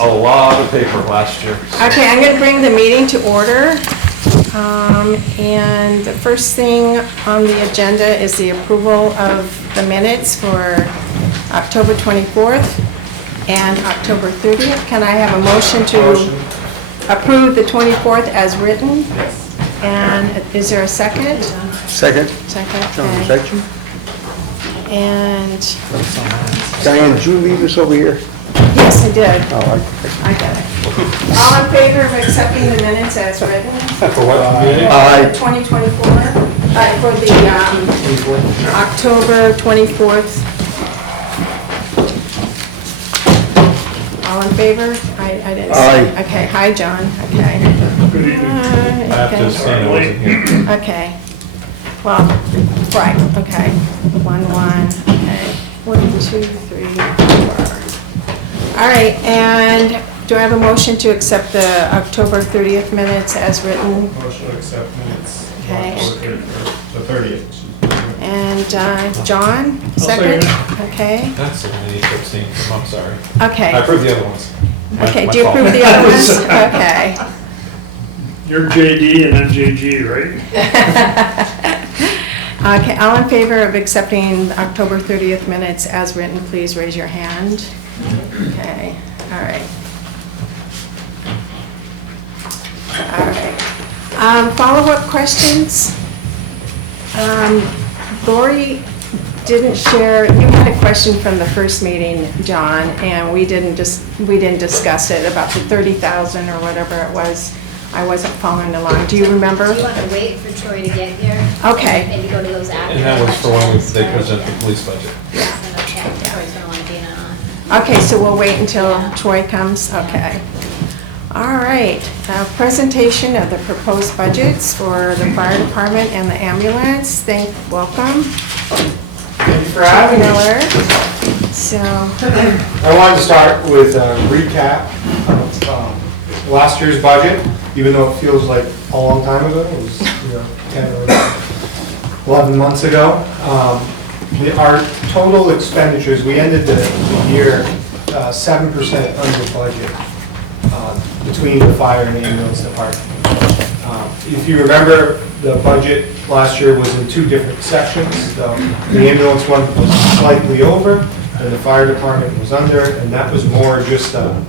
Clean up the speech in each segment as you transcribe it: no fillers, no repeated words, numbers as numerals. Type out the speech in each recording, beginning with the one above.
a lot of paper last year. Okay, I'm going to bring the meeting to order. And the first thing on the agenda is the approval of the minutes for October 24th and October 30th. Can I have a motion to approve the 24th as written? Yes. And is there a second? Second. Second, John, okay. section. And, Diane, did you leave this over here? yes, I did. Oh, I got it. All in favor of accepting the minutes as written? For what meeting? Aye. 2024, for the October 24th. All in favor? I didn't see. Aye. Okay, hi, John. Okay. Good evening. I have to abstain, I wasn't here. Okay. Well, right, okay. 1, okay. 1, 2, 3, 4. All right, and do I have a motion to accept the October 30th minutes as written? Motion to accept minutes. Okay. The 30th. And John, second? Okay, That's the one I need to abstain from, I'm sorry. I okay. approve the other ones. Okay, My do you fault. approve the other ones? Okay. You're JD and I'm JG, right? Okay, all in favor of accepting the October 30th minutes as written, please raise your hand. Okay, all right. All right. Follow-up questions? Lori didn't share, you had a question from the first meeting, John, and we didn't discuss it about the 30,000 or whatever it was. I wasn't following along. Do you remember? Do you want to wait for Troy to get here? Okay. Maybe go to those after? And that was for when they present the police budget. Yeah. Okay, Troy's gonna want to be in on. Okay, so we'll wait until Troy comes? Okay. All right, presentation of the proposed budgets for the fire department and the ambulance. Welcome. Thank you for having me. Miller. So, I wanted to start with a recap of last year's budget, even though it feels like a long time ago. It was 10 or 11 months ago. Our total expenditures, we ended the year 7% under budget between the fire and ambulance department. If you remember, the budget last year was in two different sections. The ambulance one was slightly over, and the fire department was under, and that was more just an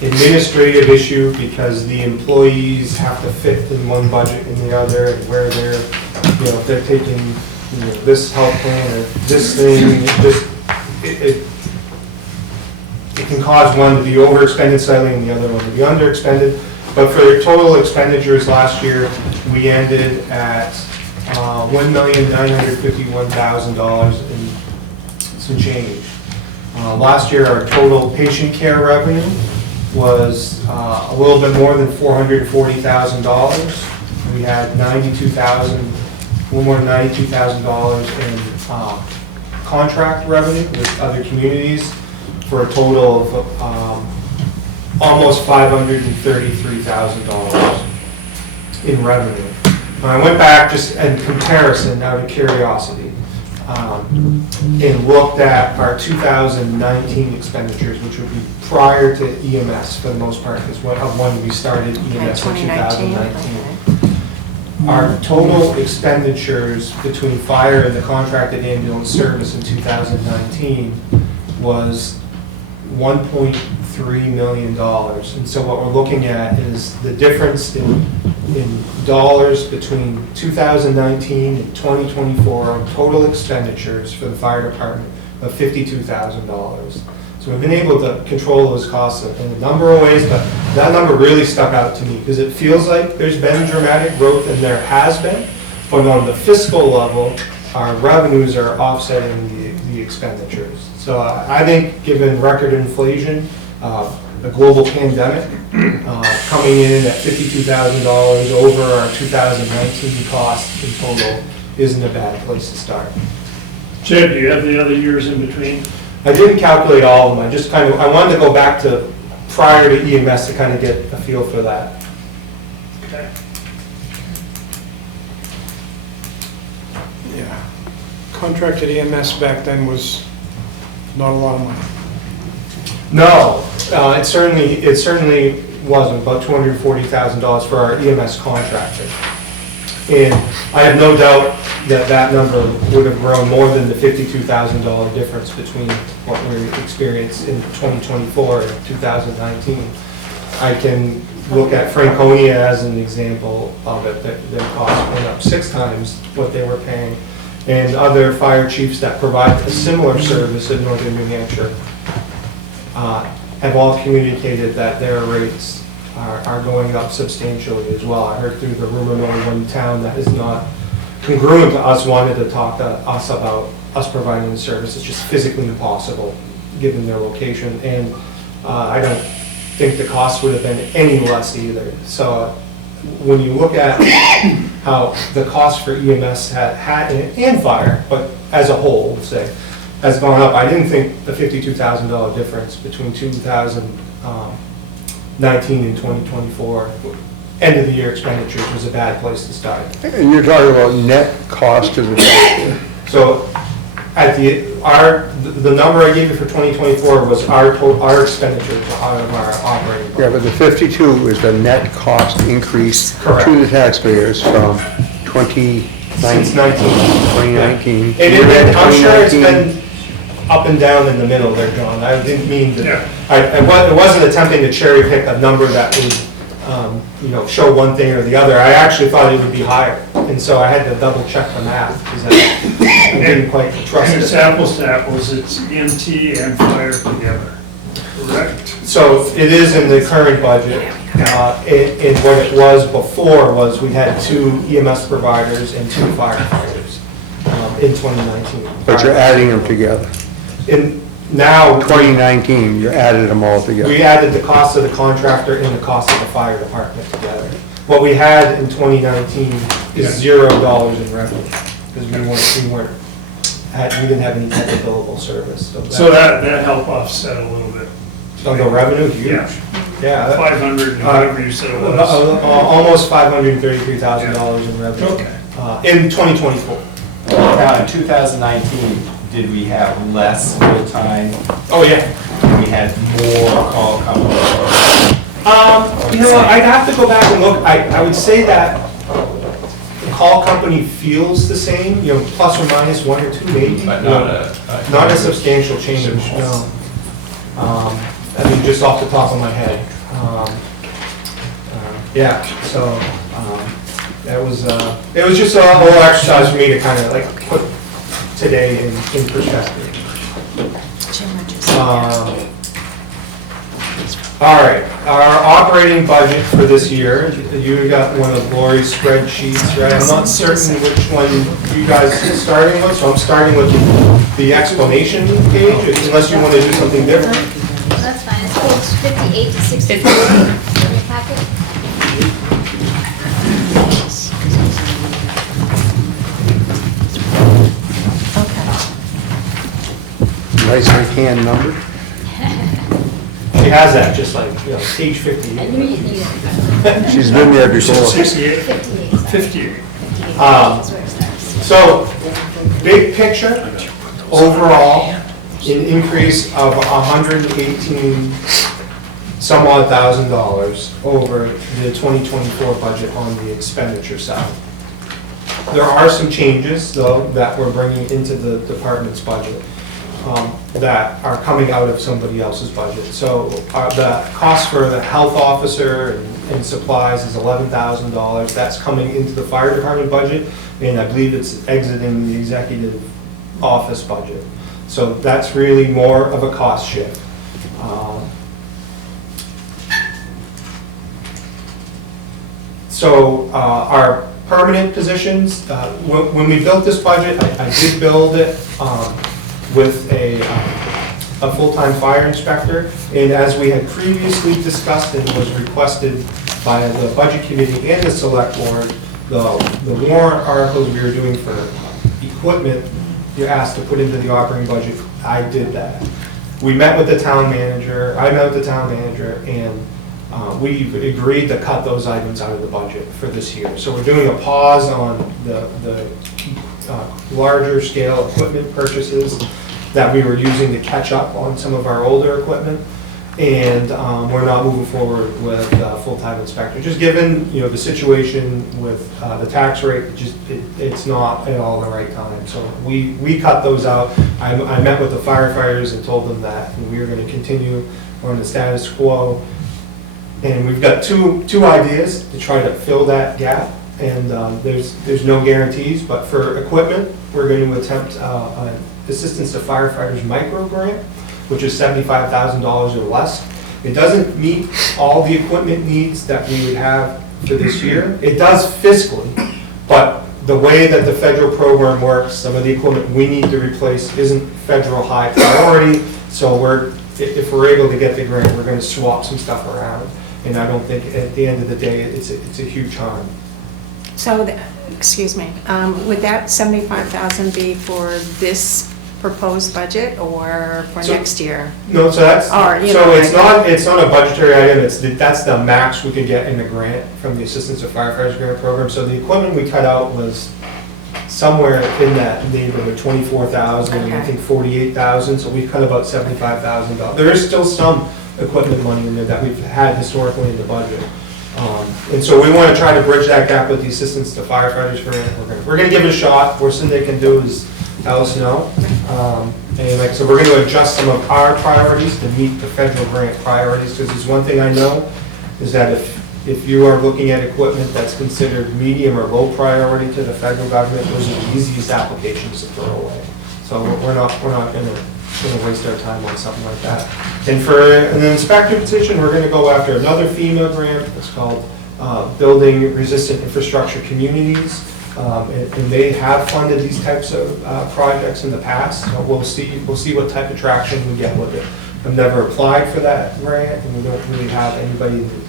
administrative issue because the employees have to fit in one budget and the other, and where they're, if they're taking, this health plan or this thing, it can cause one to be overexpended slightly and the other one to be underexpended. But for the total expenditures last year, we ended at $1,951,000 and some change. Last year, our total patient care revenue was a little bit more than $440,000. We had a little more than $92,000 in contract revenue with other communities, for a total of almost $533,000 in revenue. When I went back just in comparison, out of curiosity, and looked at our 2019 expenditures, which would be prior to EMS for the most part, because when we started EMS in 2019. Our total expenditures between fire and the contracted ambulance service in 2019 was $1.3 million. And so what we're looking at is the difference in dollars between 2019 and 2024 on total expenditures for the fire department of $52,000. So we've been able to control those costs in a number of ways, but that number really stuck out to me because it feels like there's been dramatic growth, and there has been, but on the fiscal level, our revenues are offsetting the expenditures. So I think given record inflation, the global pandemic, coming in at $52,000 over our 2019 cost in total isn't a bad place to start. Chad, do you have the other years in between? I didn't calculate all of them. I wanted to go back to prior to EMS to kind of get a feel for that. Okay. Yeah. Contracted EMS back then was not a lot of money. No, It certainly wasn't, about $240,000 for our EMS contractor. And I have no doubt that that number would have grown more than the $52,000 difference between what we experienced in 2024 and 2019. I can look at Franconia as an example of it, that their costs went up 6 times what they were paying. And other fire chiefs that provide a similar service in northern New Hampshire have all communicated that their rates are going up substantially as well. I heard through the rumor mill one town that is not congruent to us wanted to talk to us about us providing the service. It's just physically impossible given their location, and I don't think the cost would have been any less either. So when you look at how the cost for EMS and fire, but as a whole, say, has gone up, I didn't think the $52,000 difference between 2019 and 2024 end of the year expenditures was a bad place to start. And you're talking about net cost to the taxpayer. So at the number I gave you for 2024 was our expenditures out of our operating budget. Yeah, but the 52 is the net cost increase Correct. to the taxpayers from Since 19. 2019. I'm sure it's been up and down in the middle there, John. I didn't mean to, Yeah. I wasn't attempting to cherry pick a number that would, show one thing or the other. I actually thought it would be higher, and so I had to double check the math, because I didn't quite trust And it's it. apples to apples, it's EMT and fire together, correct? So it is in the current budget, and what it was before was we had 2 EMS providers and 2 firefighters in 2019. But you're adding them together. And now, 2019, you added them all together. we added the cost of the contractor and the cost of the fire department together. What we had in 2019 is $0 in revenue, because we didn't have any type of billable service. So that helped offset a little bit. So the revenue, huge. Yeah. Yeah. 500, and whatever you said it was. Almost $533,000 in revenue. Okay. In 2024. Now, in 2019, did we have less full-time? Oh, yeah. We had more call companies? I'd have to go back and look. I would say that the call company feels the same, plus or minus 1 or 2 maybe. But Not a substantial change, no. I mean, just off the top of my head. Yeah, so, it was just a little exercise for me to kind of like put today in perspective. All right, our operating budget for this year, you got one of Lori's spreadsheets, right? I'm not certain which one you guys are starting with, so I'm starting with the explanation page, unless you want to do something different. That's fine, it's page 58 to 64 in your packet. Nicely hand numbered. She has that, just like, page I 58. knew you'd need it. She's been there You said before. 68, 58, sorry. 58. 58, Um, that's where it starts. So, big picture, overall, an increase of 118 some odd $1,000 over the 2024 budget on the expenditure side. There are some changes, though, that we're bringing into the department's budget that are coming out of somebody else's budget. So the cost for the health officer and supplies is $11,000. That's coming into the fire department budget, and I believe it's exiting the executive office budget. So that's really more of a cost shift. So our permanent positions, when we built this budget, I did build it with a full-time fire inspector. And as we had previously discussed and was requested by the budget committee and the select board, the warrant articles we were doing for equipment, you're asked to put into the operating budget. I did that. We met with the town manager, I met with the town manager, and we agreed to cut those items out of the budget for this year. So we're doing a pause on the larger scale equipment purchases that we were using to catch up on some of our older equipment. and we're not moving forward with a full-time inspector. Just given, the situation with the tax rate, it's not at all the right time. So we cut those out. I met with the firefighters and told them that we were going to continue on the status quo. And we've got two ideas to try to fill that gap. And there's no guarantees, but for equipment, we're going to attempt an Assistance to Firefighters micro grant, which is $75,000 or less. It doesn't meet all the equipment needs that we would have for this year. It does fiscally, but the way that the federal program works, some of the equipment we need to replace isn't federal high priority. So if we're able to get the grant, we're going to swap some stuff around. And I don't think at the end of the day, it's a huge harm. So, excuse me, would that 75,000 be for this proposed budget or for So- next year? No, so that's, Or, you so know, it's not a budgetary item, that's the max we could get in the grant from the Assistance to Firefighters Grant Program. So the equipment we cut out was somewhere in that neighborhood, 24,000, I Okay. think 48,000, so we cut about $75,000. There is still some equipment money in there that we've had historically in the budget. And so we want to try to bridge that gap with the Assistance to Firefighters Grant. We're going to give it a shot. Worst thing they can do is tell us no. And like I said, we're going to adjust some of our priorities to meet the federal grant priorities, because there's one thing I know, is that if you are looking at equipment that's considered medium or low priority to the federal government, those are the easiest applications to throw away. So we're not going to waste our time on something like that. And for an inspector position, we're going to go after another FEMA grant. It's called Building Resistant Infrastructure Communities. And they have funded these types of projects in the past. So we'll see what type of traction we get with it. I've never applied for that grant, and we don't really have anybody in the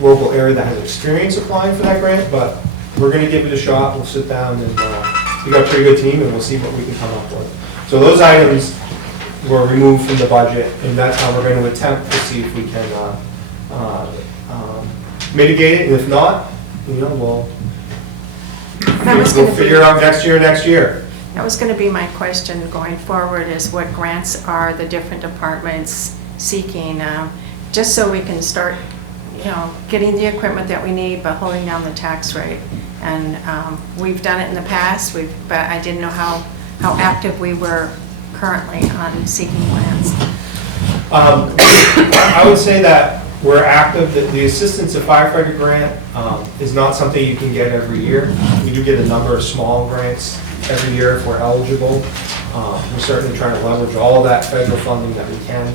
local area that has experience applying for that grant, but we're going to give it a shot. We'll sit down and we got a pretty good team, and we'll see what we can come up with. So those items were removed from the budget, and that's how we're going to attempt to see if we can mitigate it. And if not, we'll figure out next year. That was going to be my question going forward, is what grants are the different departments seeking, just so we can start, getting the equipment that we need, but holding down the tax rate. And we've done it in the past, but I didn't know how active we were currently on seeking grants. I would say that we're active. The Assistance to Firefighter Grant is not something you can get every year. We do get a number of small grants every year if we're eligible. We're certainly trying to leverage all that federal funding that we can.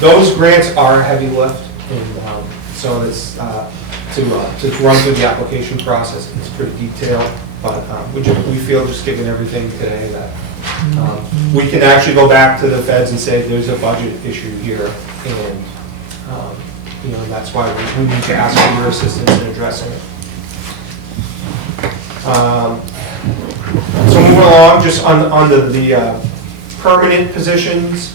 Those grants are a heavy lift, and so it's to run through the application process. It's pretty detailed, but we feel, just given everything today, that we can actually go back to the feds and say there's a budget issue here, and that's why we need to ask for your assistance in addressing it. So moving along, just on the permanent positions,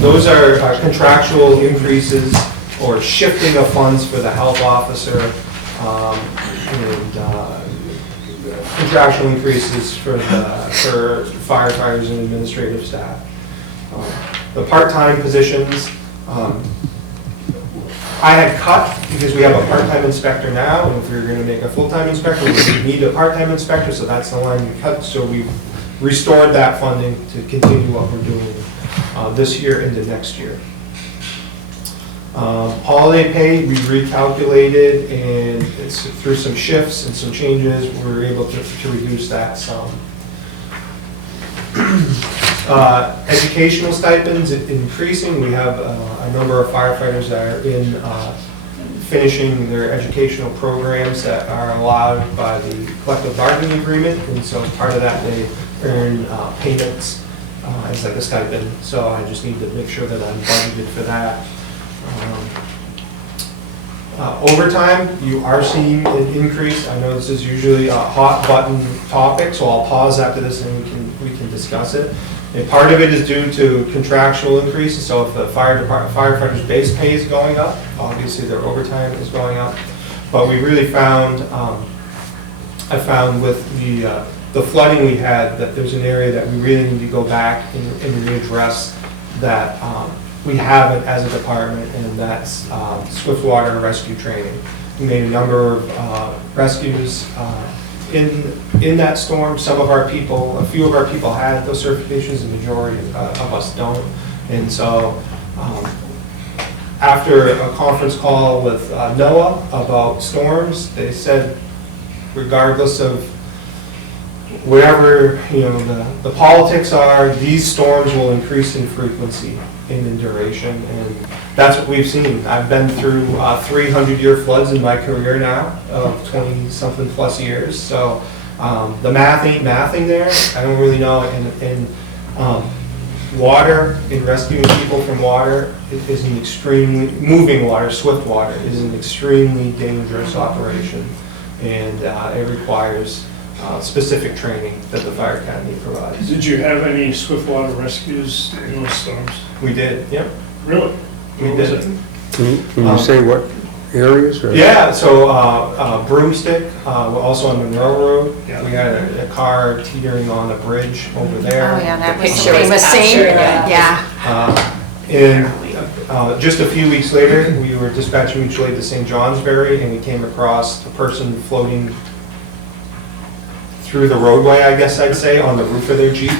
those are contractual increases or shifting of funds for the health officer, and contractual increases for firefighters and administrative staff. The part-time positions, I had cut because we have a part-time inspector now, and if we were going to make a full-time inspector, we would need a part-time inspector, so that's the line we cut. So we restored that funding to continue what we're doing this year into next year. Holiday pay, we recalculated, and it's through some shifts and some changes, we were able to reduce that some. Educational stipends increasing. We have a number of firefighters that are in finishing their educational programs that are allowed by the collective bargaining agreement, and so as part of that they earn payments as like a stipend. So I just need to make sure that I'm budgeted for that. Overtime, you are seeing an increase. I know this is usually a hot button topic, so I'll pause after this and we can discuss it. And part of it is due to contractual increases. So if the firefighter's base pay is going up, obviously their overtime is going up. But we really found I found with the flooding we had, that there's an area that we really need to go back and readdress that we haven't as a department, and that's swiftwater rescue training. We made a number of rescues in that storm. Some of our people, a few of our people had those certifications, the majority of us don't. And so after a conference call with NOAA about storms, they said regardless of whatever the politics are, these storms will increase in frequency and in duration, and that's what we've seen. I've been through 300-year floods in my career now of 20-something plus years, so the math ain't mathing there. I don't really know, and water and rescuing people from water is an extremely, moving water, swift water, is an extremely dangerous operation, and it requires specific training that the fire academy provides. Did you have any swiftwater rescues in those storms? We did, yep. Really? We What was did. it? Can you say what areas? Or? Yeah, so Broomstick, also on the railroad. Yeah. We had a car teetering on a bridge over there. Oh, yeah, that The was picture the was famous scene. captured, Yeah. And just a few weeks later, we were dispatching mutual aid to St. Johnsbury, and we came across a person floating through the roadway, I guess I'd say, on the roof of their Jeep.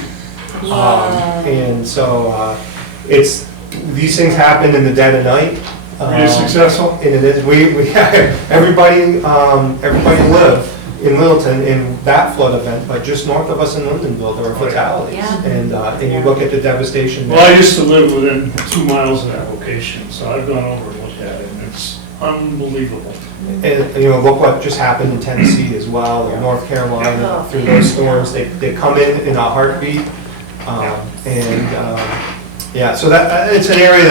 And so these things happen in the dead of night. Were you successful? And it is, everybody lived in Littleton in that flood event, but just north of us in Lindenville, there were fatalities. Yeah. And you look at the devastation. Well, I used to live within 2 miles of that location, so I've gone over and looked at it, and it's unbelievable. And, look what just happened in Tennessee as well, or North Carolina, through those storms, they come in a heartbeat. Yeah, so that, it's an area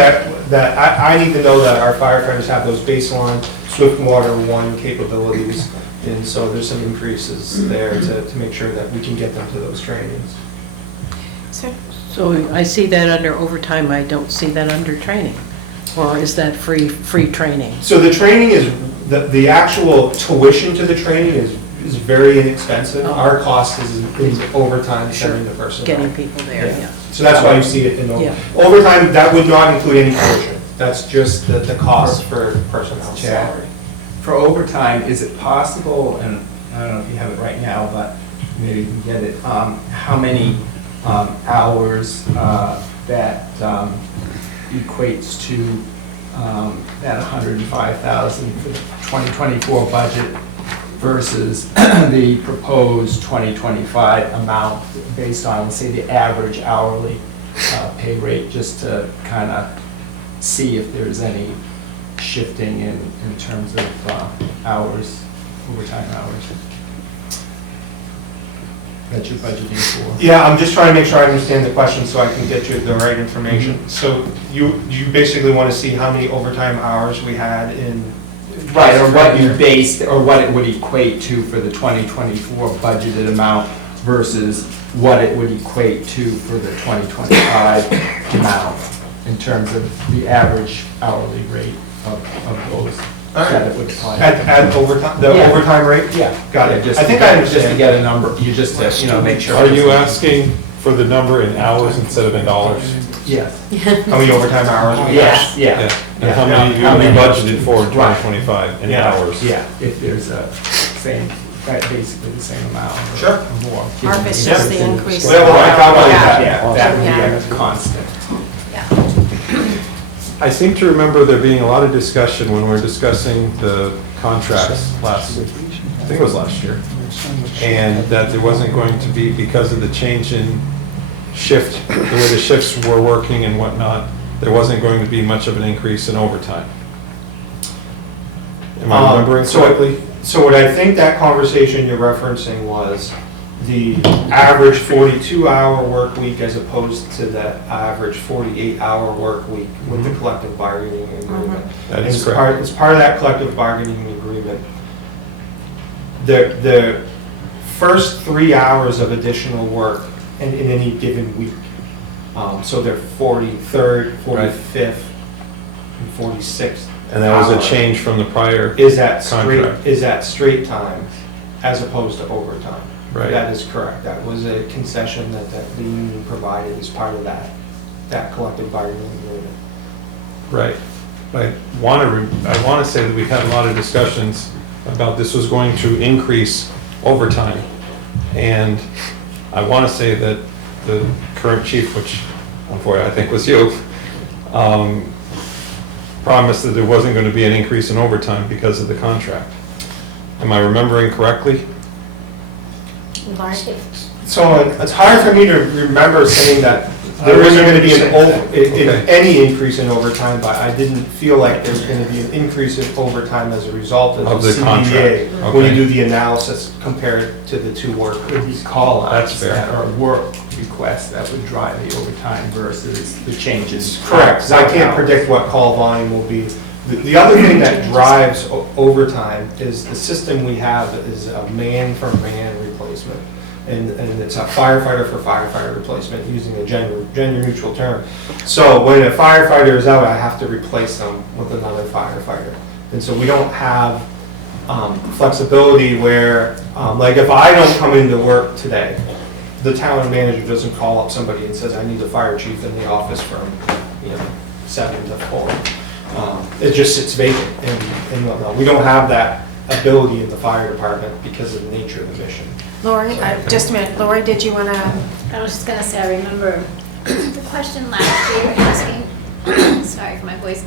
that I need to know that our firefighters have those baseline Swiftwater 1 capabilities, and so there's some increases there to make sure that we can get them to those trainings. So I see that under overtime, I don't see that under training? Or is that free training? So the training is, the actual tuition to the training is very inexpensive. Our cost is overtime sending the person. Getting people there, yeah. So that's why you see it in Yeah. overtime. That would not include any tuition. That's just the cost for personnel Chad, salary. for overtime, is it possible, and I don't know if you have it right now, but maybe you can get it, how many hours that equates to that 105,000 for the 2024 budget versus the proposed 2025 amount based on, say, the average hourly pay rate, just to kind of see if there's any shifting in terms of hours, overtime hours that you're budgeting for. Yeah, I'm just trying to make sure I understand the question so I can get you the right information. So you basically want to see how many overtime hours we had in. Right, or what you based, or what it would equate to for the 2024 budgeted amount versus what it would equate to for the 2025 amount in terms of the average hourly rate of those that it would apply. At overtime, the Yeah. overtime rate? Yeah. Got it. Just I to think get- I Just to understand. get a number, you just, make sure. Are you asking for the number in hours instead of in dollars? Yes. How many overtime hours we had? Yes, yeah. And how many you How many? budgeted for in Right. 2025 in Yeah. hours? Yeah, if there's a same, basically the same amount. or Sure. More. Or if it's just the increase. Well, I calculate that. Yeah, that would Yeah. be a constant. I seem to remember there being a lot of discussion when we were discussing the contracts I think it was last year, and that there wasn't going to be, because of the change in shift, the way the shifts were working and whatnot, there wasn't going to be much of an increase in overtime. Am I remembering correctly? So what I think that conversation you're referencing was the average 42-hour work week as opposed to the average 48-hour work week with the collective bargaining agreement. That And is as correct. As part of that collective bargaining agreement, the first 3 hours of additional work in any given week, so they're 43rd, 45th, and 46th. And that was a hour, change from the prior, Is that straight, contract. is that straight time? as opposed to overtime. Right. That is correct. That was a concession that the union provided as part of that collective bargaining agreement. Right. I want to say that we've had a lot of discussions about this was going to increase overtime. And I want to say that the current chief, which unfortunately I think was you, promised that there wasn't going to be an increase in overtime because of the contract. Am I remembering correctly? Lauren? So it's hard for me to remember saying that there wasn't going to be any increase in overtime, but I didn't feel like there was going to be an increase in overtime as a result of the contract. CBA when you Okay. do the analysis compared to the two workers. Could be call-outs That's fair. that are work requests that would drive the overtime versus the changes. Correct, 'cause I can't predict what call volume will be. The other thing that drives overtime is the system we have is a man-for-man replacement. And it's a firefighter for firefighter replacement using a gender-neutral term. So when a firefighter is out, I have to replace them with another firefighter. And so we don't have flexibility where, like if I don't come into work today, the town manager doesn't call up somebody and says, I need a fire chief in the office from 7 to 4. It just sits vacant and whatnot. We don't have that ability in the fire department because of the nature of the mission. Lori, just a minute. Lori, did you want to? I was just gonna say, I remember the question last year asking, sorry for my voice,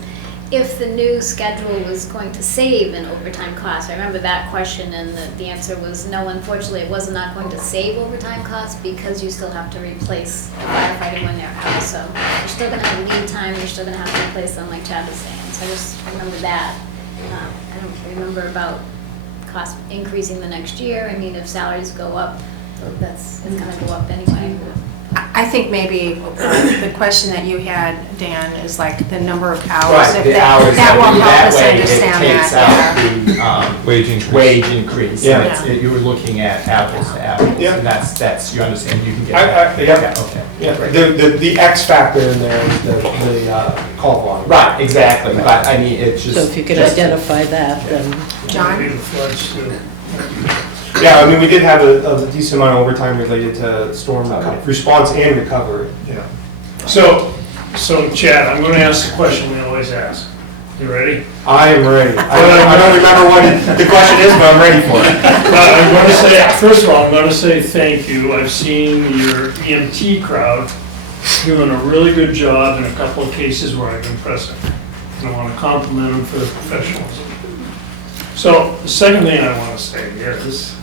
if the new schedule was going to save in overtime costs. I remember that question, and the answer was no, unfortunately, it was not going to save overtime costs because you still have to replace a firefighter when they're out. So you're still gonna have lead time, you're still gonna have to replace them, like Chad was saying. So I just remember that. I don't remember about cost increasing the next year. I mean, if salaries go up, it's gonna go up anyway. I think maybe the question that you had, Dan, is like the number of hours. Right, If the hours, that will help that us way it understand takes that. out the Wage increase. wage increase. Yeah. And it's- you were looking at apples to apples. Yeah. And that's, you understand, you can get I- that. yeah. Okay. Yeah, Great. the X factor in there is the call volume. Right, exactly, but I mean, it's just. So if you could just- identify that, then, John? Maybe the floods too. Yeah, I mean, we did have a decent amount of overtime related to storm response and recovery. Yeah. So Chad, I'm gonna ask the question we always ask. You ready? I am ready. I don't remember what the question is, but I'm ready for it. I'm gonna say, first of all, I'm gonna say thank you. I've seen your EMT crowd doing a really good job in a couple of cases where I've been present. And I wanna compliment them for their professionalism. So the second thing I wanna say is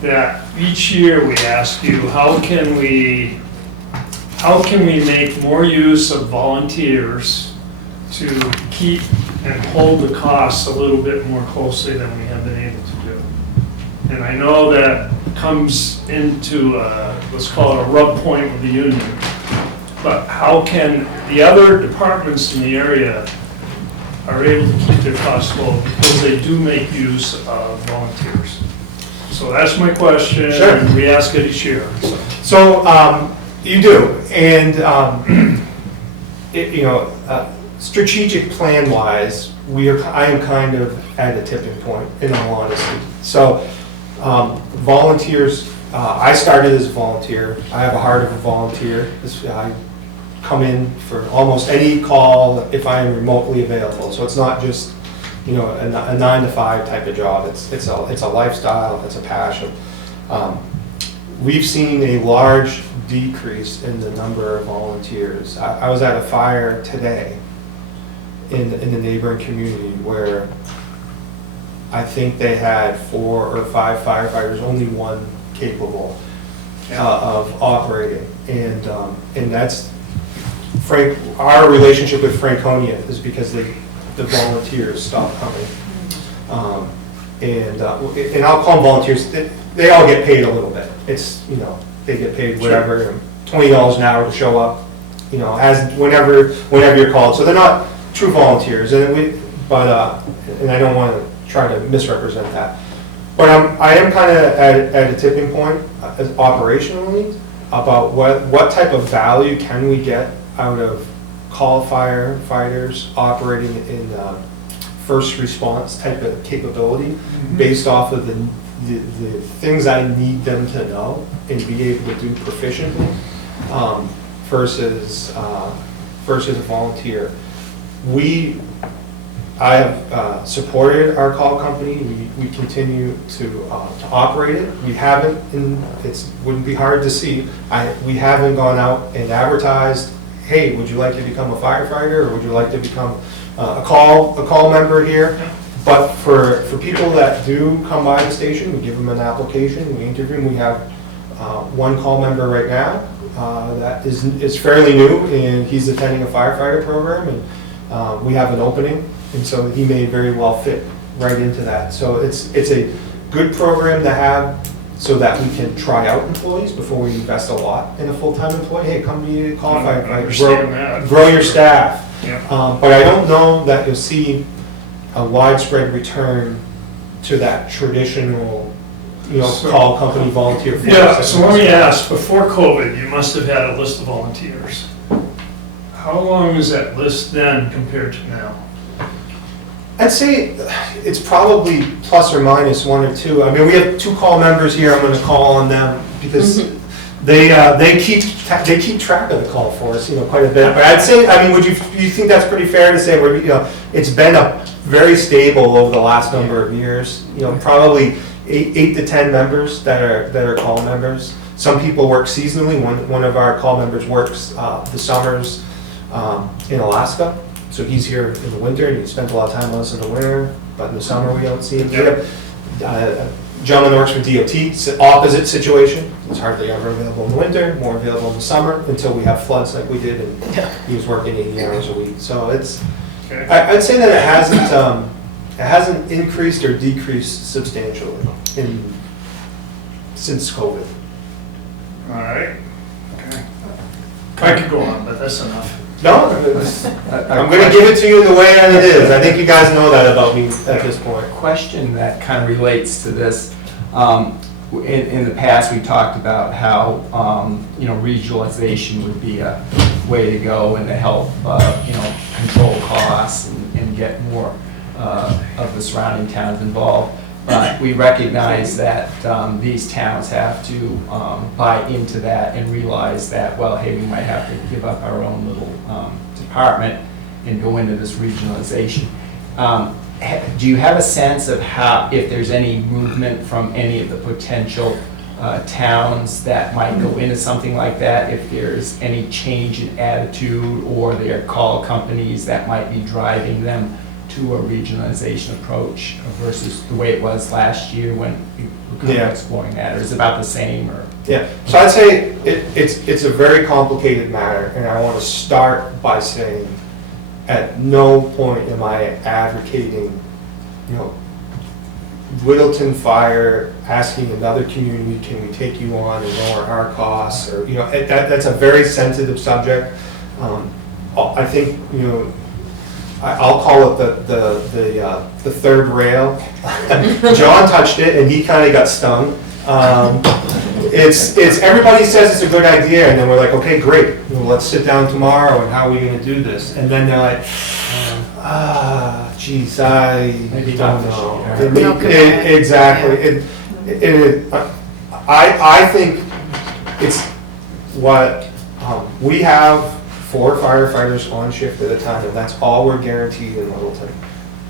that each year we ask you, how can we make more use of volunteers to keep and hold the costs a little bit more closely than we have been able to do? And I know that comes into, let's call it a rub point with the union, but how can the other departments in the area are able to keep their costs low because they do make use of volunteers? So that's my question. Sure. And we ask it each year. So, you do, and, strategic plan-wise, I am kind of at a tipping point, in all honesty. So, volunteers, I started as a volunteer. I have a heart of a volunteer. I come in for almost any call if I am remotely available. So it's not just, a 9-to-5 type of job. It's a lifestyle, it's a passion. We've seen a large decrease in the number of volunteers. I was at a fire today in the neighboring community where I think they had 4 or 5 firefighters, only one capable of operating. And that's Frank. Our relationship with Franconia is because the volunteers stopped coming. And I'll call them volunteers. They all get paid a little bit. It's, they get paid whatever, $20 an hour to show up, as whenever you're called. So they're not true volunteers, and and I don't want to try to misrepresent that. But I am kind of at a tipping point operationally about what type of value can we get out of call firefighters operating in first response type of capability based off of the things I need them to know and be able to do proficiently, versus a volunteer. I have supported our call company. We continue to operate it. We haven't, and it wouldn't be hard to see, we haven't gone out and advertised, hey, would you like to become a firefighter, or would you like to become a call member here? But for people that do come by the station, we give them an application, we interview them. We have one call member right now that is fairly new, and he's attending a firefighter program, and we have an opening, and so he may very well fit right into that. So it's a good program to have so that we can try out employees before we invest a lot in a full-time employee. Hey, come be a call firefighter, grow your staff. Yeah. But I don't know that you'll see a widespread return to that traditional, call company volunteer force. Yeah, so let me ask, before COVID, you must have had a list of volunteers. How long is that list then compared to now? I'd say it's probably plus or minus one or two. I mean, we have 2 call members here. I'm going to call on them because they keep track of the call for us, quite a bit. But I'd say, I mean, you think that's pretty fair to say? It's been very stable over the last number of years. Probably 8 to 10 members that are call members. Some people work seasonally. One of our call members works the summers in Alaska. So he's here in the winter, and he spends a lot of time with us in the winter, but in the summer we don't see him. Yep. Gentleman works for DOT, it's an opposite situation. He's hardly ever available in the winter, more available in the summer, until we have floods like we did, and he was working 80 hours a week. So it's, Okay. I'd say that it hasn't increased or decreased substantially since COVID. All right. Okay. I could go on, but that's enough. No, I'm going to give it to you the way that it is. I think you guys know that about me at this point. Question that kind of relates to this. In the past, we talked about how, regionalization would be a way to go and to help, control costs and get more of the surrounding towns involved. But we recognize that these towns have to buy into that and realize that, well, hey, we might have to give up our own little department and go into this regionalization. Do you have a sense of if there's any movement from any of the potential towns that might go into something like that, if there's any change in attitude or their call companies that might be driving them to a regionalization approach versus the way it was last year when we were kind of exploring that, or is it about the same? Or yeah, so I'd say it's a very complicated matter, and I want to start by saying at no point am I advocating, Littleton Fire asking another community, can we take you on and lower our costs, or that's a very sensitive subject. I think I'll call it the third rail. John touched it and he kind of got stung. It's everybody says it's a good idea, and then we're like, okay, great. Well, let's sit down tomorrow and how are we going to do this? And then they're like, geez, I don't know. Exactly. I think it's what we have 4 firefighters on shift at a time, and that's all we're guaranteed in Littleton.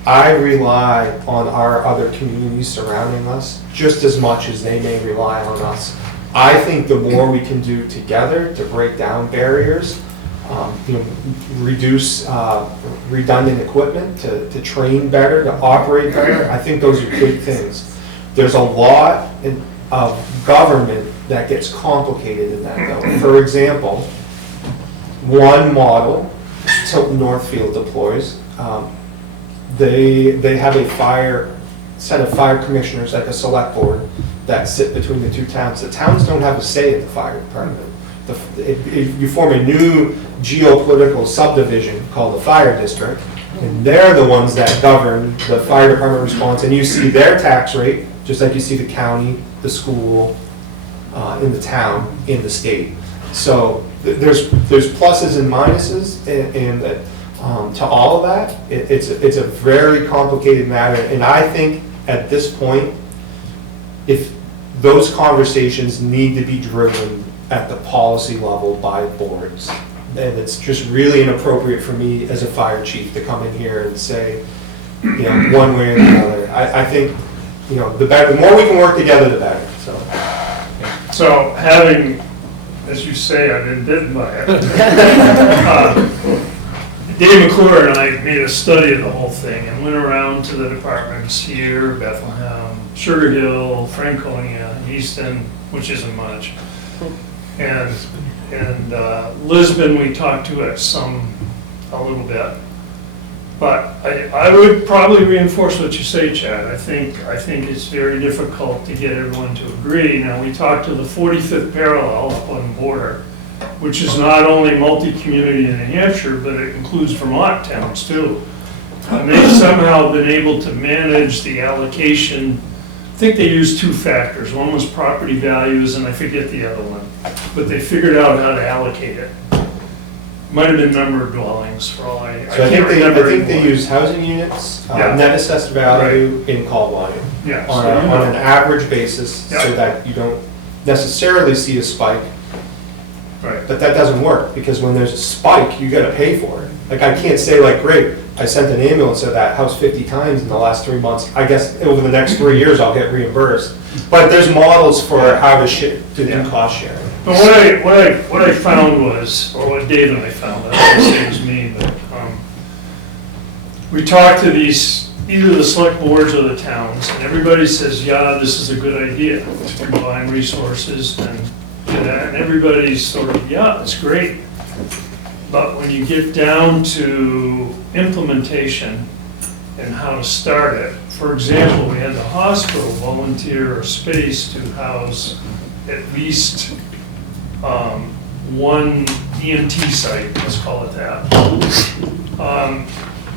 I rely on our other communities surrounding us just as much as they may rely on us. I think the more we can do together to break down barriers, reduce redundant equipment, to train better, to operate better, I think those are good things. There's a lot of government that gets complicated in that, though. For example, one model Tilton Northfield deploys, they have a set of fire commissioners, like a select board, that sit between the 2 towns. The towns don't have a say in the fire department. You form a new geopolitical subdivision called the fire district, and they're the ones that govern the fire department response, and you see their tax rate, just like you see the county, the school, in the town, in the state. So there's pluses and minuses, and to all of that, it's a very complicated matter, and I think at this point, if those conversations need to be driven at the policy level by boards. And it's just really inappropriate for me as a fire chief to come in here and say, you know, one way or the other. I think, you know, the better, the more we can work together, the better, so. So having, as you say, I've been bitten by it. Dave McClure and I made a study of the whole thing and went around to the departments here, Bethlehem, Sugar Hill, Franconia, Easton, which isn't much. And Lisbon we talked to at a little bit. But I would probably reinforce what you say, Chad. I think it's very difficult to get everyone to agree. Now, we talked to the 45th parallel up on the border, which is not only multi-community in New Hampshire, but it includes Vermont towns too. And they've somehow been able to manage the allocation. I think they used two factors. One was property values, and I forget the other one. But they figured out how to allocate it. Might have been number of dwellings for all I So I can't think remember they anymore. use housing units, Yeah. net assessed value in call volume. Yeah, so On you know. an average basis, so Yeah. that you don't necessarily see a spike. Right. But that doesn't work, because when there's a spike, you gotta pay for it. Like, I can't say like, great, I sent an ambulance to that house 50 times in the last 3 months. I guess over the next 3 years, I'll get reimbursed. But there's models for how to do Yeah. cost sharing. But what I found was, or what Dave and I found, I don't say it was me, but we talked to either the select boards or the towns, and everybody says, yeah, this is a good idea to combine resources and do that, and everybody's sort of, yeah, it's great. But when you get down to implementation and how to start it, for example, we had the hospital volunteer a space to house at least one EMT site, let's call it that.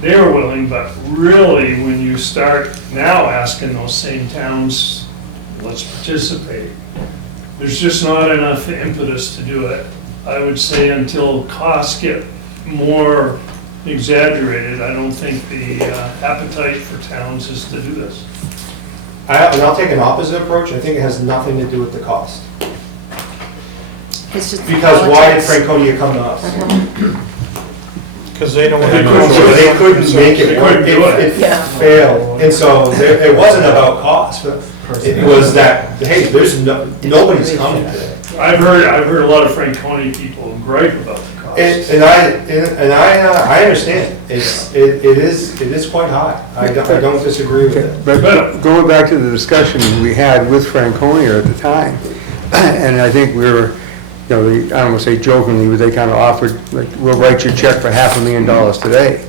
They were willing, but really, when you start now asking those same towns, let's participate, there's just not enough impetus to do it. I would say until costs get more exaggerated, I don't think the appetite for towns is to do this. And I'll take an opposite approach. I think it has nothing to do with the cost. It's just Because why did politics. Franconia come to us? Because they don't want They to. couldn't So they couldn't make it work. Couldn't do it. It Yeah. failed. And so it wasn't about cost. It was that, hey, there's nobody's coming today. I've heard a lot of Franconia people gripe about the cost. And I understand. It is quite high. I don't disagree with it. But going back to the discussion we had with Franconia at the time, and I think we were, you know, I don't want to say jokingly, but they kind of offered, like, we'll write you a check for $500,000 today.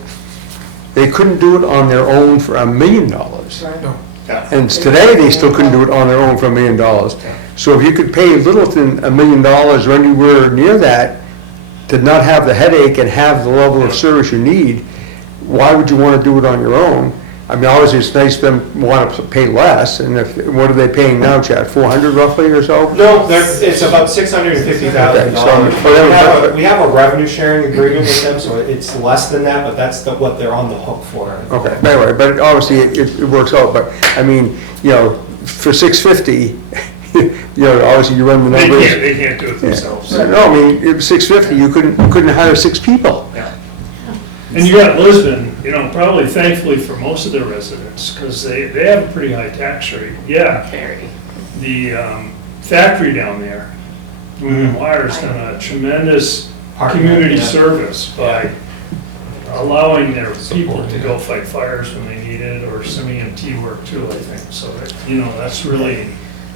They couldn't do it on their own for $1 million. And today, they still couldn't do it on their own for $1 million. So if you could pay Littleton $1 million or anywhere near that, to not have the headache and have the level of service you need, why would you want to do it on your own? I mean, obviously, it's nice them want to pay less, and what are they paying now, Chad, 400 roughly or so? No, it's about $650,000. Okay, so- We have a revenue sharing agreement with them, so it's less than that, but that's what they're on the hook for. Okay, anyway, but obviously, it works out, but, I mean, you know, for 650, you know, obviously, you run the They numbers. can't do it themselves. No, I mean, it was 650, you couldn't hire 6 people. Yeah. And you got Lisbon, you know, probably thankfully for most of their residents, because they have a pretty high tax rate. Yeah, the factory down there, Moving Wire's done a tremendous community service by allowing their people to go fight fires when they need it, or some EMT work too, I think. So, that, you know, that's really,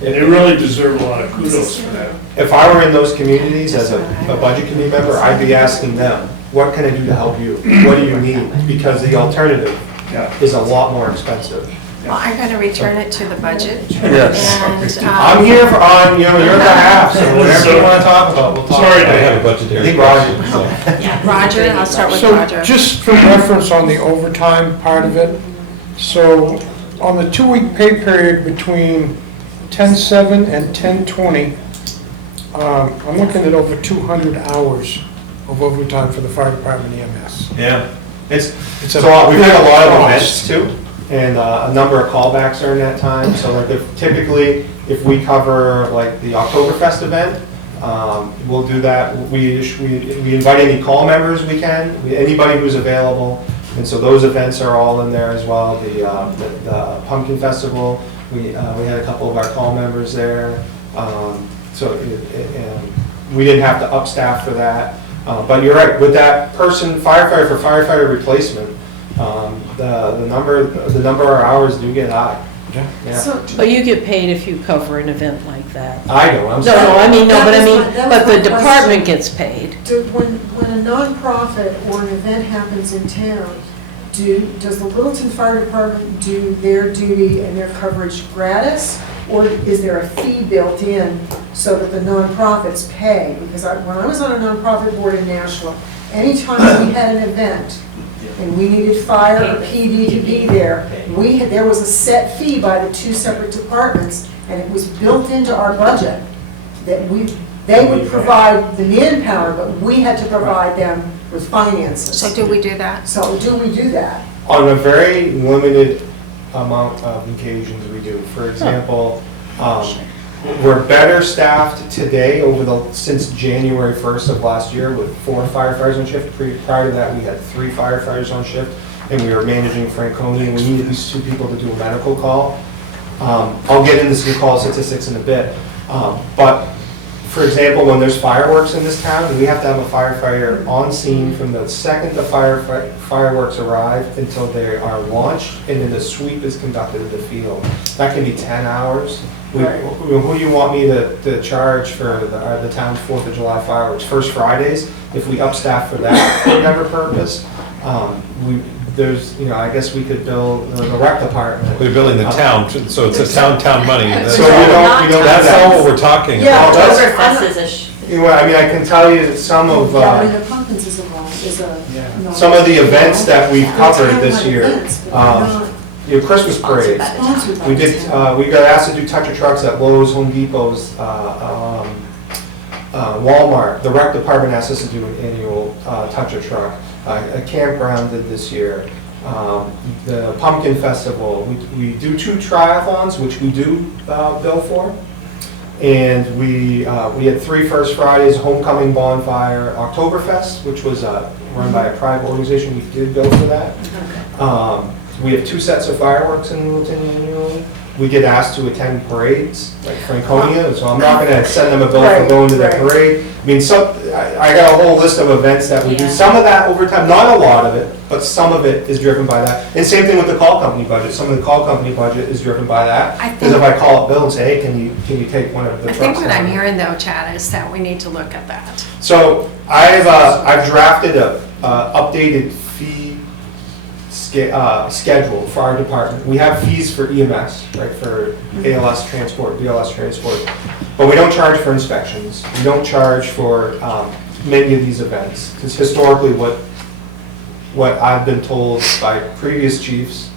they really deserve a lot of kudos for that. If I were in those communities as a budget committee member, I'd be asking them, what can I do to help you? What do you need? Because the alternative Yeah. is a lot more expensive. Well, I'm going to return it to the budget. Yes. And, I'm here on your behalf, so whatever you want to talk about, we'll talk Sorry, about I it. have a budgetary I think question. Roger. so. Roger, I'll start with So Roger. just for reference on the overtime part of it, so on the 2-week pay period between 10/7 and 10/20, I'm looking at over 200 hours of overtime for the fire department EMS. Yeah. It's a a lot, we've had a lot of cost. events too. and a number of callbacks during that time. So like if we cover like the Oktoberfest event, we'll do that. We invite any call members we can, anybody who's available. And so those events are all in there as well. The Pumpkin Festival, we had a couple of our call members there. We didn't have to upstaff for that. But you're right, with that person, firefighter for firefighter replacement, the number of hours do get high. Yeah. But you get paid if you cover an event like that. I know, I'm No, sorry. no, I mean, no, but I mean, That was but my the department question. gets paid. When a nonprofit or an event happens in town, does the Littleton Fire Department do their duty and their coverage gratis? Or is there a fee built in so that the nonprofits pay? Because when I was on a nonprofit board in Nashville, anytime we had an event and we needed fire or PD to be there, there was a set fee by the two separate departments, and it was built into our budget that they would provide the manpower, but we had to provide them with finances. So do we do that? So do we do that? On a very limited amount of occasions we do. For example, we're better staffed today since January 1st of last year with 4 firefighters on shift. Prior to that, we had 3 firefighters on shift, and we were managing Franconia, and we needed at least 2 people to do a medical call. I'll get into some call statistics in a bit, but for example, when there's fireworks in this town, we have to have a firefighter on scene from the second the fireworks arrive until they are launched, and then the sweep is conducted in the field. That can be 10 hours. Who do you want me to charge for the town's 4th of July fireworks? First Fridays, if we upstaff for that for whatever purpose, I guess we could bill the rec department. We're billing the town, so it's a town money. So we don't do That's that. all what we're talking Yeah, about. Oktoberfest is I mean, I can tell you that some of, Yeah, when the pumpkins is a. some of the events that we've covered this year, Events, but they're not Christmas parades. sponsored by We the did, town. we got asked to do touch of trucks at Lowe's, Home Depot's, Walmart. The rec department asked us to do an annual touch of truck. A campground did this year. The Pumpkin Festival, we do 2 triathlons, which we do bill for. And we had 3 First Fridays, Homecoming Bonfire, Oktoberfest, which was run by a private organization. We did bill for that. We have 2 sets of fireworks in Littleton annually. We get asked to attend parades, like Franconia, so I'm not gonna send them a bill for going to the Right. parade. I mean, I got a whole list of events that we do. Yeah. Some of that overtime, not a lot of it, but some of it is driven by that. And same thing with the call company budget. Some of the call company budget is driven by that. Because if I call up Bill and say, hey, can you take one of the I trucks? think what I'm down? hearing though, Chad, is that we need to look at that. So I've drafted a updated fee schedule for our department. We have fees for EMS, right, for ALS transport, BLS transport, but we don't charge for inspections. We don't charge for many of these events, because historically what I've been told by previous chiefs,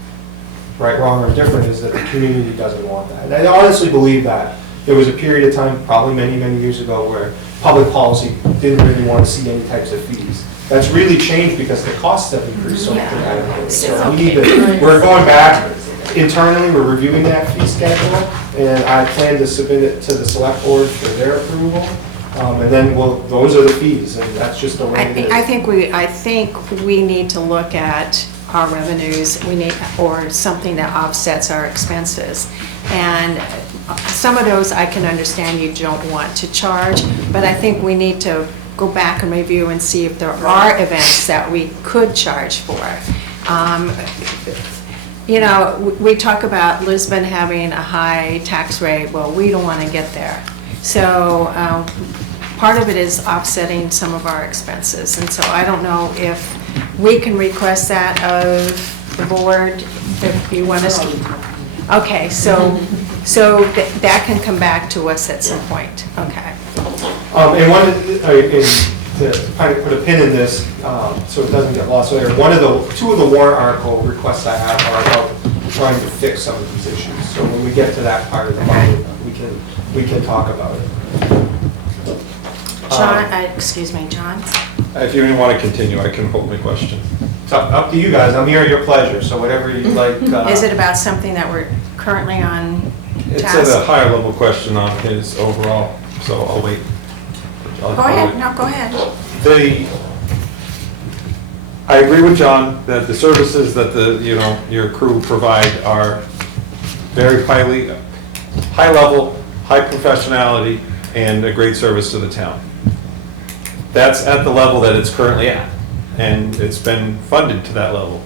right, wrong, or indifferent, is that the community doesn't want that. And I honestly believe that. There was a period of time, probably many, many years ago, where public policy didn't really want to see any types of fees. That's really changed because the costs have increased so dramatically. So we need to, we're going back internally, we're reviewing that fee schedule, and I plan to submit it to the select board for their approval. And then, those are the fees, and that's just the way it is. I think we need to look at our revenues, or something that offsets our expenses. And some of those I can understand you don't want to charge, but I think we need to go back and review and see if there are events that we could charge for. We talk about Lisbon having a high tax rate. Well, we don't want to get there. So part of it is offsetting some of our expenses. And so I don't know if we can request that of the board, if you want us to. Okay, so that can come back to us at some point. Okay. And to kind of put a pin in this, so it doesn't get lost there, two of the warrant article requests I have are about trying to fix some of these issues. So when we get to that part of the budget, we can talk about it. John, excuse me, John? If you want to continue, I can hold my question. It's up to you guys, I'm here at your pleasure, so whatever you like. Is it about something that we're currently on It's task? at a higher level question on his overall, so I'll wait. Go ahead, no, go ahead. I agree with John that the services that your crew provide are very high level, high professionality, and a great service to the town. That's at the level that it's currently at, and it's been funded to that level.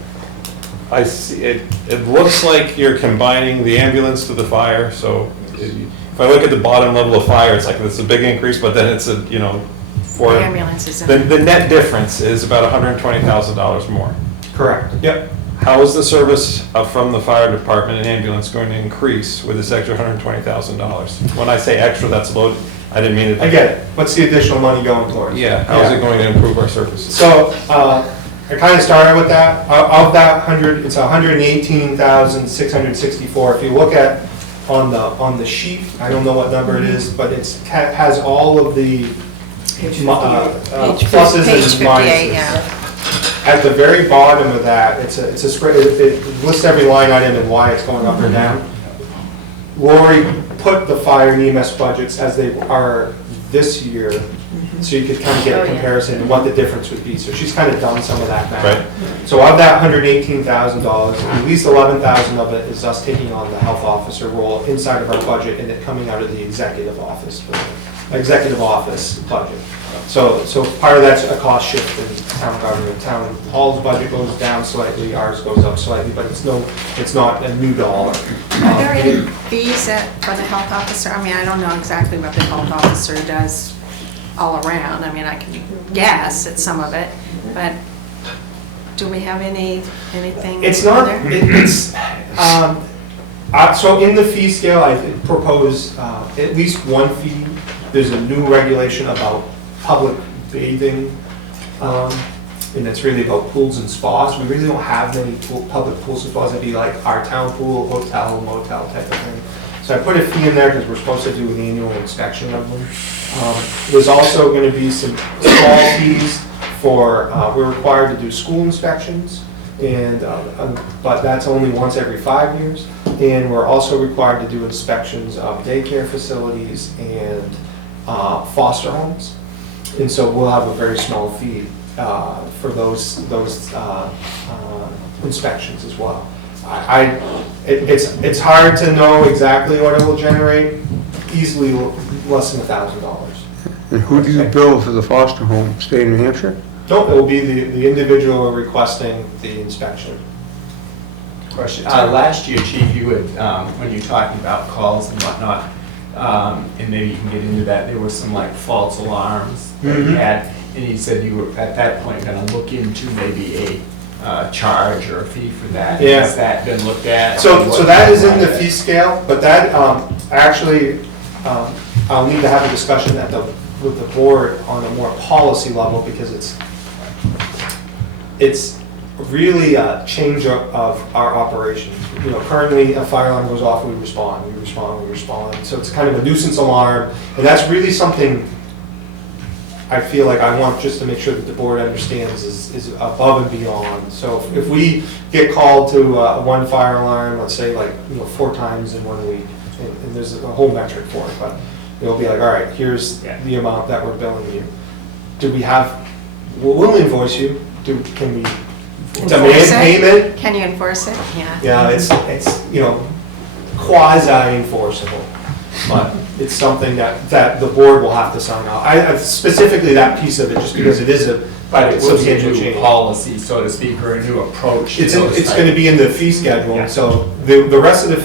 I see, it looks like you're combining the ambulance to the fire, so if I look at the bottom level of fire, it's like it's a big increase, but then it's for. The ambulance is The net difference is about $120,000 more. Correct. Yep. How is the service from the fire department and ambulance going to increase with this extra $120,000? When I say extra, that's low, I didn't mean it. I get it. What's the additional money going towards? Yeah, how is it going to improve our services? So, I kind of started with that. Of that 100, it's 118,664. If you look at on the sheet, I don't know what number it is, but has all of the pluses Page and 58, minuses. yeah. At the very bottom of that, it's a spread. It lists every line item and why it's going up or down. Lori put the fire and EMS budgets as they are this year, so you could kind of get a comparison and what the difference would be. So she's kind of done some of that now. Right. So of that $118,000, at least $11,000 of it is us taking on the health officer role inside of our budget and it coming out of the executive office budget. So part of that's a cost shift in town government. Town hall's budget goes down slightly, ours goes up slightly, but it's not a new dollar. Are there any fees for the health officer? I mean, I don't know exactly what the health officer does all around. I mean, I can guess at some of it, but do we have anything? It's not, there? so in the fee scale, I propose at least one fee. There's a new regulation about public bathing, and it's really about pools and spas. We really don't have many public pools and spas. It'd be like our town pool, hotel, motel type of thing. So I put a fee in there because we're supposed to do an annual inspection of them. There's also going to be some small fees for, we're required to do school inspections, but that's only once every 5 years. And we're also required to do inspections of daycare facilities and foster homes. And so we'll have a very small fee for those inspections as well. It's hard to know exactly what it will generate, easily less than $1,000. And who do you bill for the foster home? State of New Hampshire? No, it will be the individual requesting the inspection. Question. Last year, Chief, you had, when you were talking about calls and whatnot, and maybe you can get into that, there were some like false alarms that you had, and you said you were at that point going to look into maybe a charge or a fee for that. Yeah. Has that been looked at? So that is in the fee scale, but that actually, I'll need to have a discussion with the board on a more policy level because it's really a change of our operations. Currently a fire alarm goes off, we respond. So it's kind of a nuisance alarm, and that's really something I feel like I want just to make sure that the board understands is above and beyond. So if we get called to one fire alarm, let's say 4 times in 1 week, and there's a whole metric for it, but it'll be like, all right, here's the amount that we're billing you. We'll invoice you. Can we demand payment? Can you enforce it? Yeah. Yeah, it's quasi-enforceable, but it's something that the board will have to sign off. Specifically that piece of it, just because it is a But it will be a substantial new change. policy, so to speak, or a new approach. to It's those going to be in the fee schedule, Yeah. so the rest of the,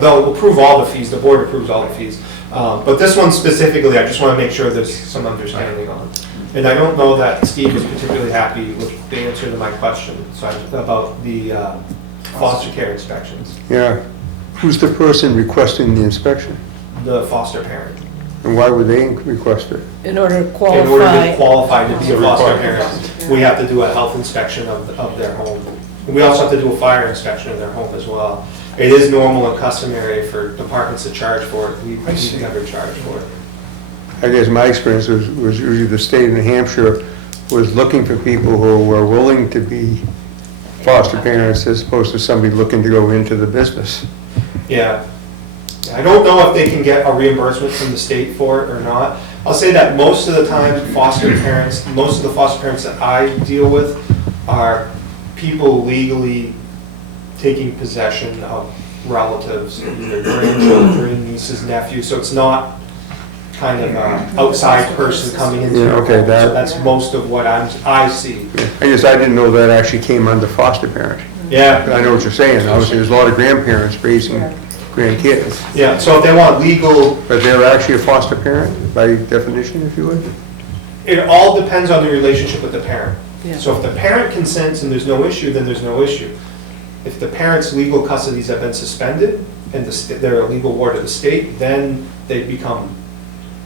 they'll approve all the fees, the board approves all the fees. But this one specifically, I just want to make sure there's some understanding on. And I don't know that Steve was particularly happy with the answer to my question, about the foster care inspections, Yeah. Who's the person requesting the inspection? the foster parent. And why would they request it? In order to In order to qualify. qualify to be a It's a foster requirement. parent, we have to do a health inspection of their home. And we also have to do a fire inspection of their home as well. It is normal and customary for departments to charge for it. We never charge for it. I guess my experience was usually the state of New Hampshire was looking for people who were willing to be foster parents as opposed to somebody looking to go into the business. Yeah. I don't know if they can get a reimbursement from the state for it or not. I'll say that most of the time, most of the foster parents that I deal with are people legally taking possession of relatives, either grandchildren, nieces, nephews, so it's not kind of an outside person coming into Yeah, your okay, home. that- So that's most of what I see. I didn't know that actually came under foster parent. Yeah, I know what you're saying, obviously, there's a lot of grandparents raising grandkids, yeah, so if they want legal, but they're actually a foster parent by definition, if you would. it all depends on the relationship with the parent. Yeah. So if the parent consents and there's no issue, then there's no issue. If the parent's legal custodies have been suspended and they're a legal ward of the state, then they become,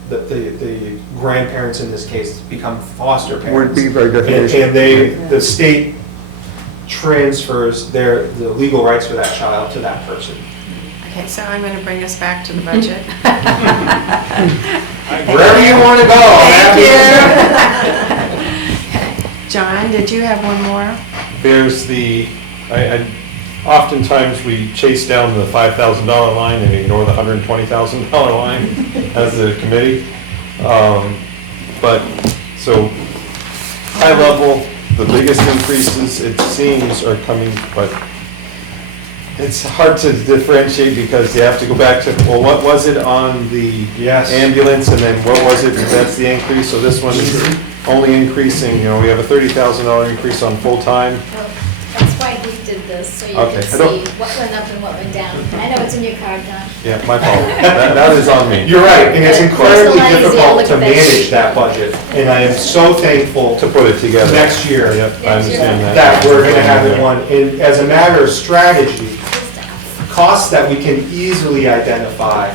the grandparents in this case become foster parents. Would be by definition. And the state transfers the legal rights for that child to that person. Okay, so I'm going to bring us back to the budget. Wherever you want to go. I'm Thank you. John, did you have one more? There's oftentimes we chase down the $5,000 line and ignore the $120,000 line as a committee. But, so, high level, the biggest increases, it seems, are coming, but it's hard to differentiate because you have to go back to, well, what was it on the Yes. ambulance, and then what was it, that's the increase, so this one is only increasing, we have a $30,000 increase on full-time. That's why he did this, so you Okay, can I don't- see what went up and what went down. I know it's in your card, John. Yeah, my fault, that is on me. You're right, and it's It's incredibly a lot easier to difficult look to at that manage sheet. that budget. And I am so thankful To put it together. next year Yep, I understand that. that we're gonna have it one. And as a matter of strategy, costs that we can easily identify,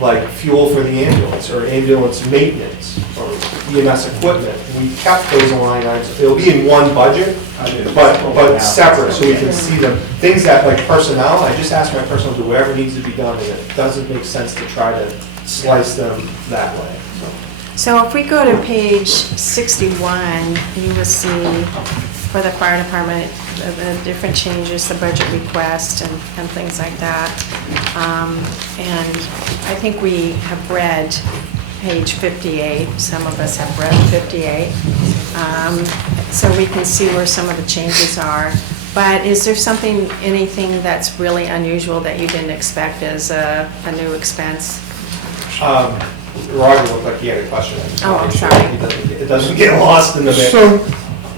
like fuel for the ambulance, or ambulance maintenance, or EMS equipment, we kept those line items. It'll be in one budget, but separate, so we can see them. Things that, like personnel, I just ask my personnel to do whatever needs to be done, and it doesn't make sense to try to slice them that way. So if we go to page 61, you will see for the fire department, the different changes, the budget request and things like that. And I think we have read page 58, some of us have read 58. So we can see where some of the changes are. But is there anything that's really unusual that you didn't expect as a new expense? Roger looked like he had a question. Oh, I'm sorry. It doesn't get lost in the mix. So,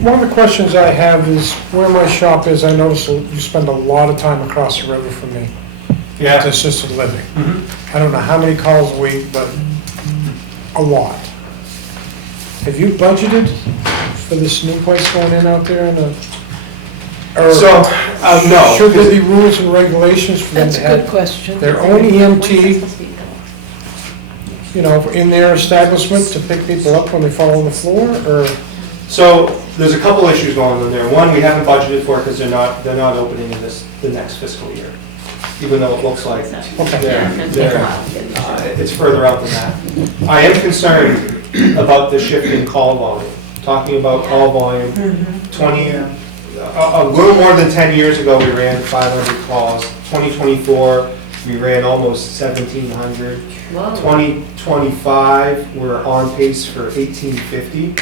one of the questions I have is where my shop is. I notice you spend a lot of time across the river from me. To Yeah. assisted living. I don't know how many calls a week, but a lot. Have you budgeted for this new place going in out there or So, no. should there be rules and regulations for them That's to a good have question. their own EMT, in their establishment to pick people up when they fall on the floor, or? So, there's a couple issues going on there. One, we haven't budgeted for it because they're not opening in the next fiscal year, even though it looks like it's further out than that. I am concerned about the shift in call volume. Talking about call volume, a little more than 10 years ago, we ran 500 calls. 2024, we ran almost 1,700. 2025, we're on pace for 1,850.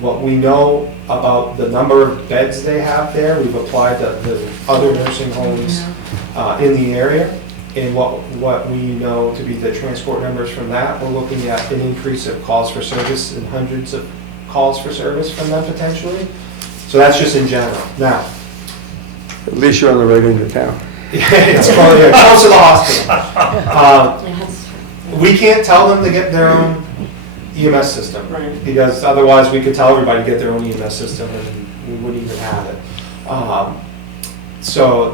What we know about the number of beds they have there, we've applied to the other nursing homes in the area. And what we know to be the transport numbers from that, we're looking at an increase of calls for service and hundreds of calls for service from them potentially. So that's just in general. Now, At least you're on the right end of town. it's close to the hospital. We can't tell them to get their own EMS system. Right. Because otherwise we could tell everybody to get their own EMS system and we wouldn't even have it. So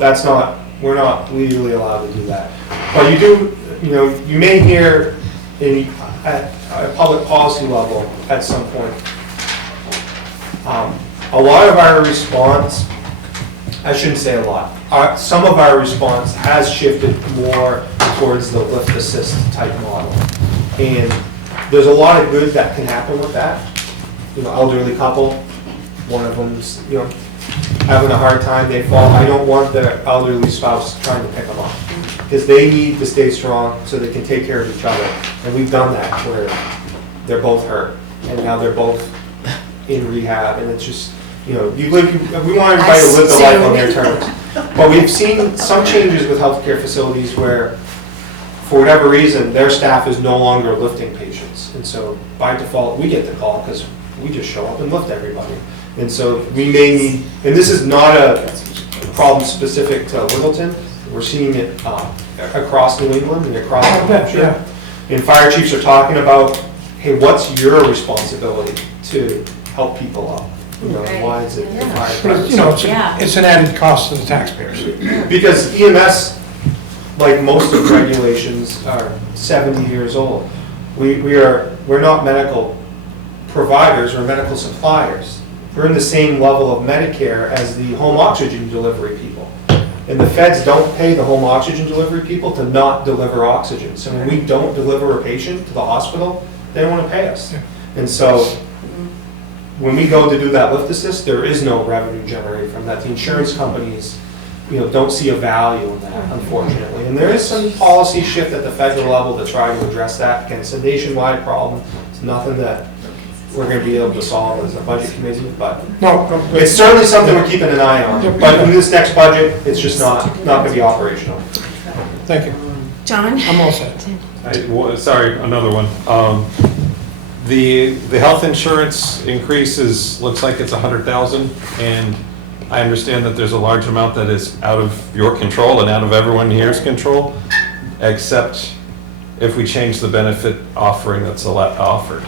we're not legally allowed to do that. But you do, you may hear at a public policy level at some point. A lot of our response, I shouldn't say a lot, some of our response has shifted more towards the lift assist type model. And there's a lot of good that can happen with that. Elderly couple, one of them's, having a hard time, they fall, I don't want their elderly spouse trying to pick them up. Because they need to stay strong so they can take care of each other. And we've done that where they're both hurt and now they're both in rehab, and it's just, we want everybody to live the life on their terms. But we've seen some changes with healthcare facilities where, for whatever reason, their staff is no longer lifting patients. And so by default, we get the call because we just show up and lift everybody. And so we may need, and this is not a problem specific to Littleton, we're seeing it across New England and across New Hampshire. And fire chiefs are talking about, hey, what's your responsibility to help people up? Why is it the fire department? It's an added cost to the taxpayers. Because EMS, like most of the regulations, are 70 years old. We're not medical providers, we're medical suppliers. We're in the same level of Medicare as the home oxygen delivery people. And the feds don't pay the home oxygen delivery people to not deliver oxygen. So when we don't deliver a patient to the hospital, they don't want to pay us. And so when we go to do that lift assist, there is no revenue generated from that. The insurance companies, don't see a value in that, unfortunately. And there is some policy shift at the federal level to try to address that. Again, it's a nationwide problem. It's nothing that we're going to be able to solve as a budget committee, but it's certainly something we're keeping an eye on. But in this next budget, it's just not going to be operational. Thank you. John? I'm all set. Sorry, another one. The health insurance increases, looks like it's 100,000, and I understand that there's a large amount that is out of your control and out of everyone here's control, except if we change the benefit offering that's offered,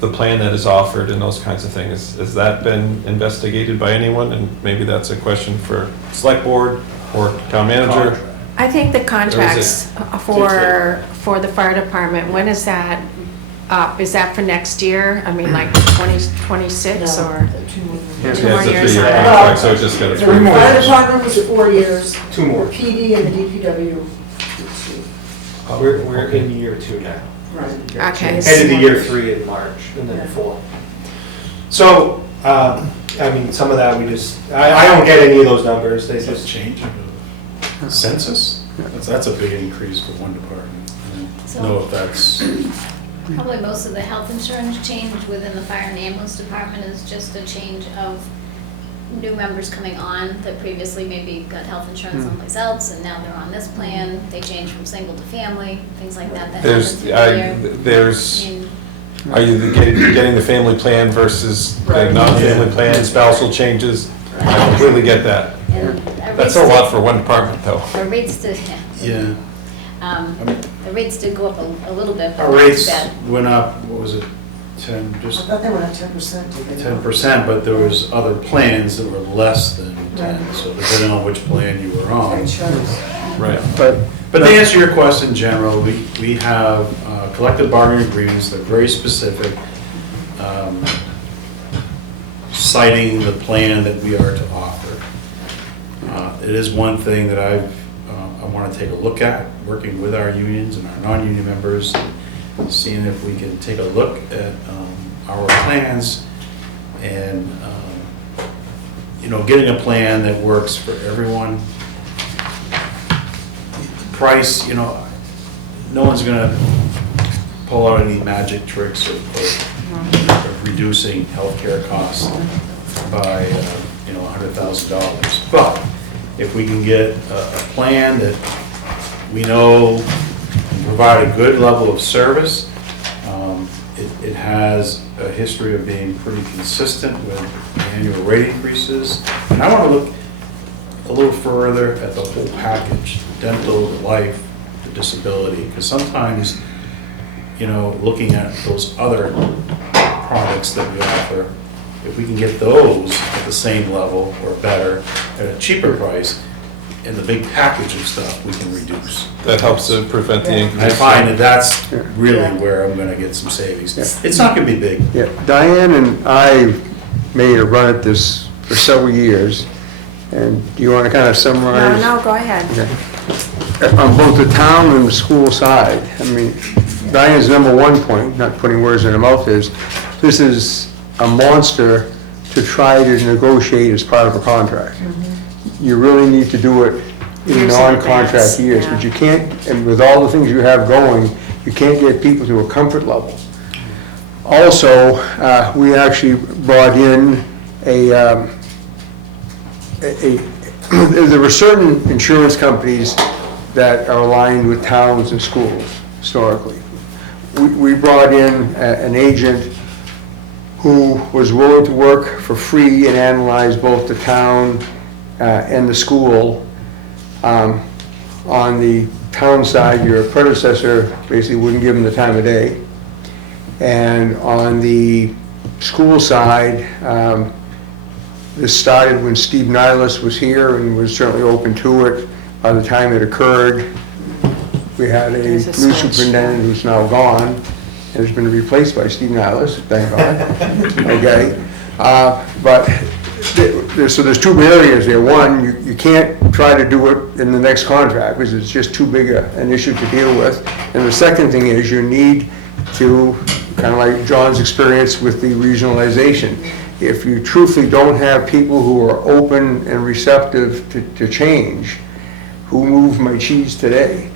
the plan that is offered and those kinds of things. Has that been investigated by anyone? And maybe that's a question for select board or town manager. I think the contracts for the fire department, when is that up? Is that for next year? I mean, like 2026 or? 2 more It's a years? 3-year contract, so it just got 3 more Fire years. department was 4 years. 2 more. The PD and the DPW. We're in year 2 now. Right. Okay. Headed to year 3 in March, and then 4. So, some of that we just, I don't get any of those numbers. They Is that just, changing the census? That's a big increase for one department. I don't know if that's, Probably most of the health insurance change within the fire and ambulance department is just a change of new members coming on that previously maybe got health insurance someplace else and now they're on this plan. They change from single to family, things like that. That happens every year. Are you getting the family plan versus the non-family plan, spousal changes? I completely get that. And That's a lot for one department, though. Our rates did, yeah. the rates did go up a little bit, but Our not rates too bad. went up, what was it, 10, I just thought they went up 10%. did they not? 10%, but there was other plans that were less than 10, so depending on which plan you were on. I chose. Right. But to answer your question in general, we have collective bargaining agreements that are very specific, citing the plan that we are to offer. It is one thing that I want to take a look at, working with our unions and our non-union members, seeing if we can take a look at our plans and, getting a plan that works for everyone. Price, no one's gonna pull out any magic tricks of reducing healthcare costs by, $100,000. But if we can get a plan that we know can provide a good level of service, it has a history of being pretty consistent with annual rate increases. And I want to look a little further at the whole package, dental, the life, the disability, because sometimes, looking at those other products that we offer, if we can get those at the same level or better at a cheaper price, and the big package of stuff we can reduce. That helps to prevent the increase. I find that that's really where I'm gonna get some savings. It's not gonna be big. Yeah, Diane and I made a run at this for several years, and do you want to kind of summarize? No, go ahead. Okay. On both the town and the school side, I mean, Diane's number one point, not putting words in her mouth, is this is a monster to try to negotiate as part of a contract. You really need to do it in Years in non-contract advance, years, yeah. but you can't, and with all the things you have going, you can't get people to a comfort level. Also, we actually brought in there were certain insurance companies that are aligned with towns and schools historically. We brought in an agent who was willing to work for free and analyze both the town and the school. On the town side, your predecessor basically wouldn't give him the time of day. And on the school side, this started when Steve Nylas was here and was certainly open to it. By the time it occurred, we had a new There's a switch. superintendent who's now gone and has been replaced by Steve Nylas, thank God. Okay, but so there's two barriers there. One, you can't try to do it in the next contract because it's just too big an issue to deal with. And the second thing is you need to, kind of like John's experience with the regionalization, if you truthfully don't have people who are open and receptive to change, who moved my cheese today?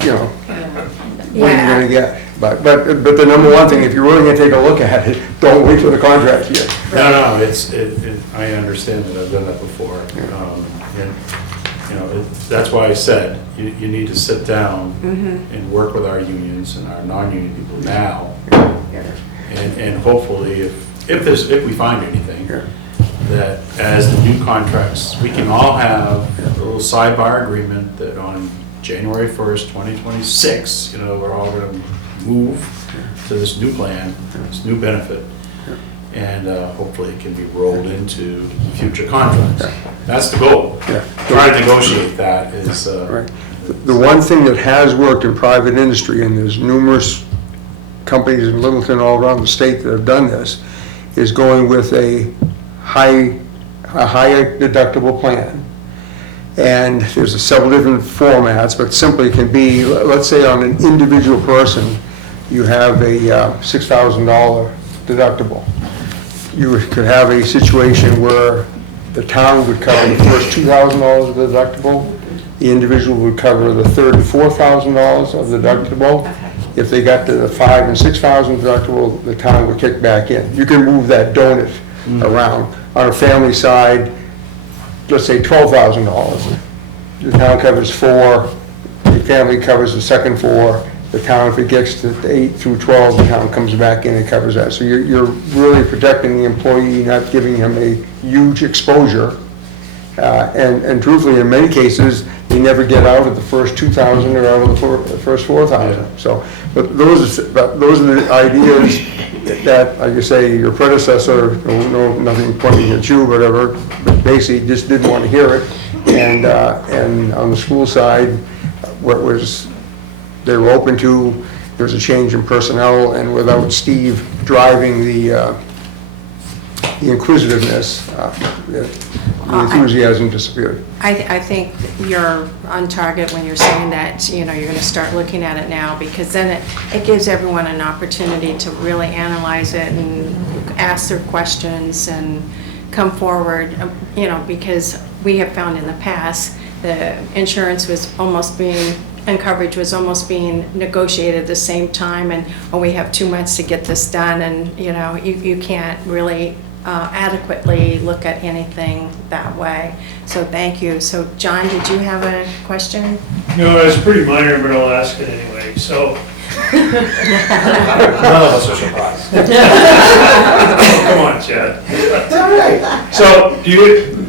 You know, what are you gonna get? But the number one thing, if you're really gonna take a look at it, don't wait till the contract year. No, I understand that, I've done that before. And, you know, that's why I said, you need to sit down and work with our unions and our non-union people now. And hopefully, if we find anything, that as the new contracts, we can all have a little sidebar agreement that on January 1st, 2026, you know, we're all gonna move to this new plan, this new benefit. And hopefully it can be rolled into future contracts. That's the goal. Trying to negotiate that is... Right. The one thing that has worked in private industry, and there's numerous companies in Littleton all around the state that have done this, is going with a higher deductible plan. And there's several different formats, but simply can be, let's say on an individual person, you have a $6,000 deductible. You could have a situation where the town would cover the first $2,000 of the deductible, the individual would cover the third and $4,000 of the deductible. If they got to the $5,000 and $6,000 deductible, the town would kick back in. You can move that donut around. On a family side, let's say $12,000. The town covers 4, the family covers the second 4. The town, if it gets to 8 through 12, the town comes back in and covers that. So you're really protecting the employee, not giving him a huge exposure. And truthfully, in many cases, they never get out of the first 2,000 or out of the first 4,000. So, but those are the ideas that, like you say, your predecessor, no, nothing pointing at you, whatever, but basically just didn't want to hear it. And on the school side, what was they were open to, there was a change in personnel, and without Steve driving the inquisitiveness, the enthusiasm disappeared. I think you're on target when you're saying that, you know, you're gonna start looking at it now, because then it gives everyone an opportunity to really analyze it and ask their questions and come forward, you know, because we have found in the past, the insurance was almost being, and coverage was almost being negotiated at the same time, and we have 2 months to get this done, and, you know, you can't really adequately look at anything that way. So thank you. So John, did you have a question? No, it's pretty minor, but I'll ask it anyway. So, None of us are surprised. come on, Chad. So, do you,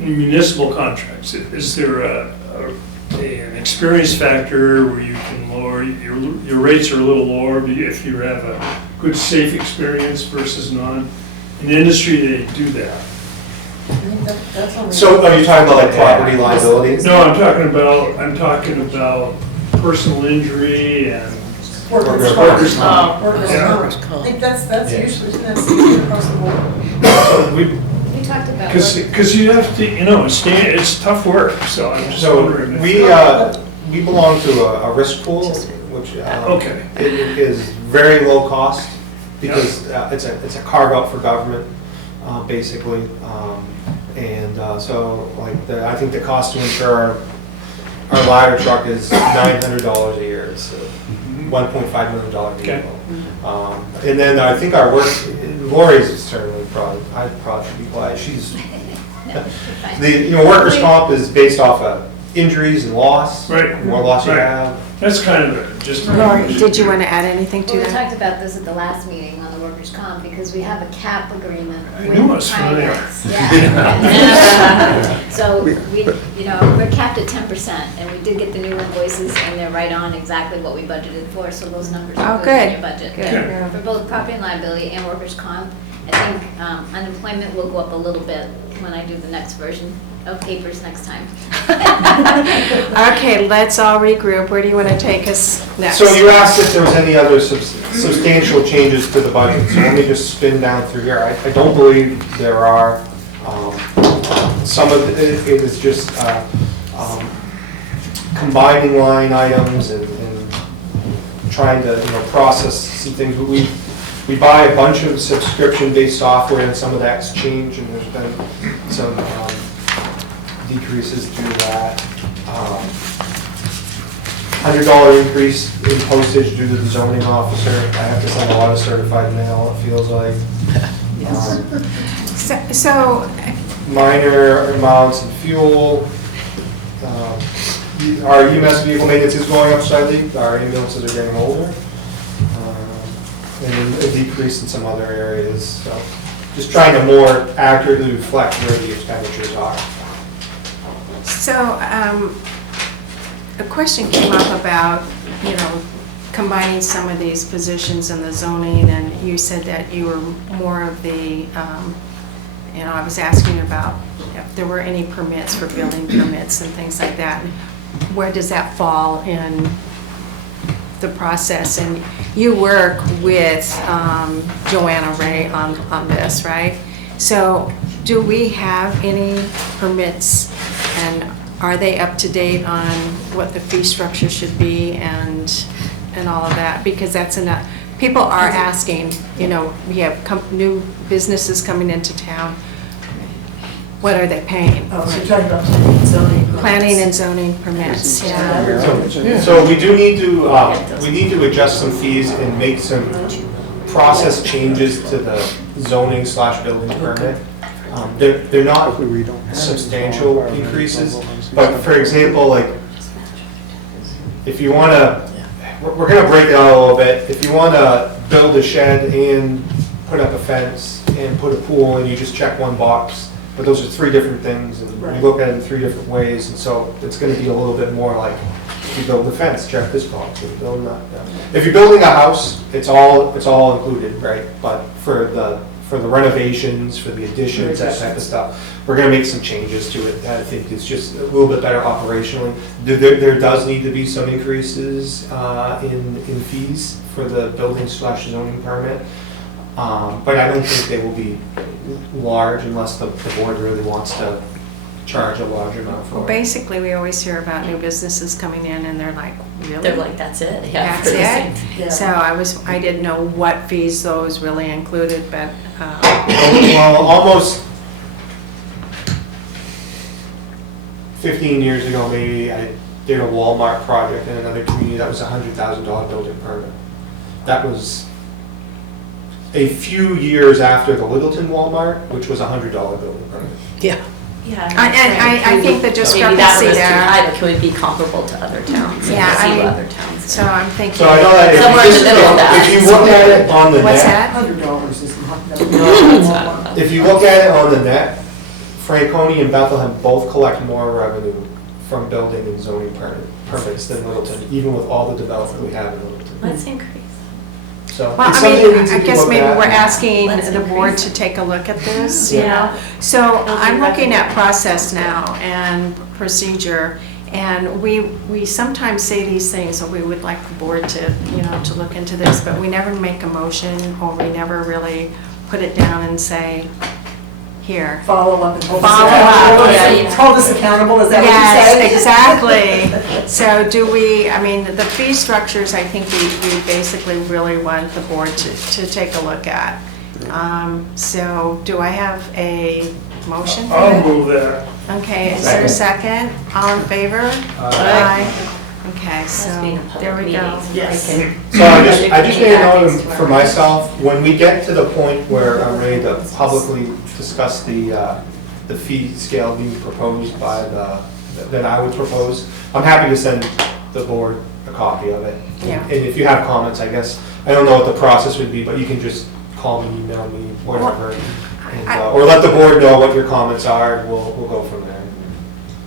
in municipal contracts, is there an experience factor where you can lower, your rates are a little lower if you have a good, safe experience versus non? In the industry, they do that. I think that's only. So are you talking about like property liability? No, I'm talking about personal injury and Workers' Workers' comp. comp. Workers' Yeah. comp. I think that's Yeah. usually, that's across the board. so We talked about. because you have to, you know, it's tough work, so I'm just So wondering. we belong to a risk pool, which Okay. it is very low cost because it's a carve out for government, basically. So like, I think the cost to insure our ladder truck is $900 a year. It's a $1.5 million vehicle. And then I think our work, Lori's certainly I'd probably be glad, she's, No, you're fine. workers' comp is based off of injuries and loss. Right. The more loss you Right. have. That's kind of just. Lori, did you want to add anything to Well, we that? talked about this at the last meeting on the workers' comp, because we have a cap agreement I with knew it was familiar. primates. Yeah. So we're capped at 10%, and we did get the new invoices, and they're right on exactly what we budgeted for, so those numbers Oh, are good good. in your budget. Good. For both property and liability and workers' comp, I think unemployment will go up a little bit when I do the next version of papers next time. Okay, let's all regroup. Where do you want to take us next? So you asked if there was any other substantial changes to the budget, so let me just spin down through here. I don't believe there are. Some of it is just combining line items and trying to, process some things. We buy a bunch of subscription-based software, and some of that's changed, and there's been some decreases due to that. $100 increase in postage due to the zoning officer. I have to send a lot of certified mail, it feels like. So, Minor amounts in fuel. Our EMS vehicle maintenance is going up slightly. Our ambulances are getting older. And a decrease in some other areas. So just trying to more accurately reflect where the expenditures are. So, a question came up about, combining some of these positions in the zoning, and you said that you were more of the, I was asking about if there were any permits for building permits and things like that. Where does that fall in the process? And you work with Joanna Ray on this, right? So do we have any permits, and are they up to date on what the fee structure should be and all of that? Because that's enough. People are asking, we have new businesses coming into town. What are they paying? Oh, so you're talking about planning and zoning. permits. Planning and zoning permits, yeah. So we do need to adjust some fees and make some process changes to the zoning/building permit. They're not substantial increases, but for example, like, if you want to, we're going to break it out a little bit. If you want to build a shed and put up a fence and put a pool, and you just check one box, but those are three different things, and we look at it in three different ways, and so it's going to be a little bit more like, if you build a fence, check this box. If you're building if you're building a house, it's all included, right? But for the renovations, for the additions, that type of stuff, we're going to make some changes to it. I think it's just a little bit better operationally. There does need to be some increases in fees for the building/zoning permit. But I don't think they will be large unless the board really wants to charge a large amount for Well, it. basically, we always hear about new businesses coming in and they're like, really? They're like, that's it, yeah. That's it? Yeah. So I didn't know what fees those really included, but, Well, almost 15 years ago, maybe, I did a Walmart project in another community that was a $100,000 building permit. That was a few years after the Littleton Walmart, which was a $100 building permit. Yeah. Yeah. I think the Maybe that discrepancy was too there. high, but can we be comparable to other towns? Yeah, And I see mean, what other towns do? So I'm thinking. So I know that Somewhere in the middle of that. if you look at it on the What's net, that? $100 is not. That's not- if you look at it on the net, Franconia and Bethlehem both collect more revenue from building and zoning permits than Littleton, even with all the development we have in Littleton. Let's increase. So Well, it's I something mean, we need to I guess look maybe at. we're asking Let's the board increase. to take a look at this, you Yeah. know? So Building I'm looking at revenue. process now and procedure, and we sometimes say these things, so we would like the board to, to look into this, but we never make a motion, or we never really put it down and say, here. Follow up and hold us Follow accountable. up, yeah. Hold us accountable, is that what you're Yes, saying? exactly. So do we, I mean, the fee structures, I think we basically really want the board to take a look at. So do I have a motion for I'll that? move that. Okay, is there a second? All in favor? Aye. Okay, so being a public there we go. meeting. Yes. So I just need to know for myself, when we get to the point where I'm ready to publicly discuss the fee scale being proposed by that I would propose, I'm happy to send the board a copy of it. Yeah. And if you have comments, I guess, I don't know what the process would be, but you can just call me, email me, whatever. And, or let the board know what your comments are, and we'll go from there.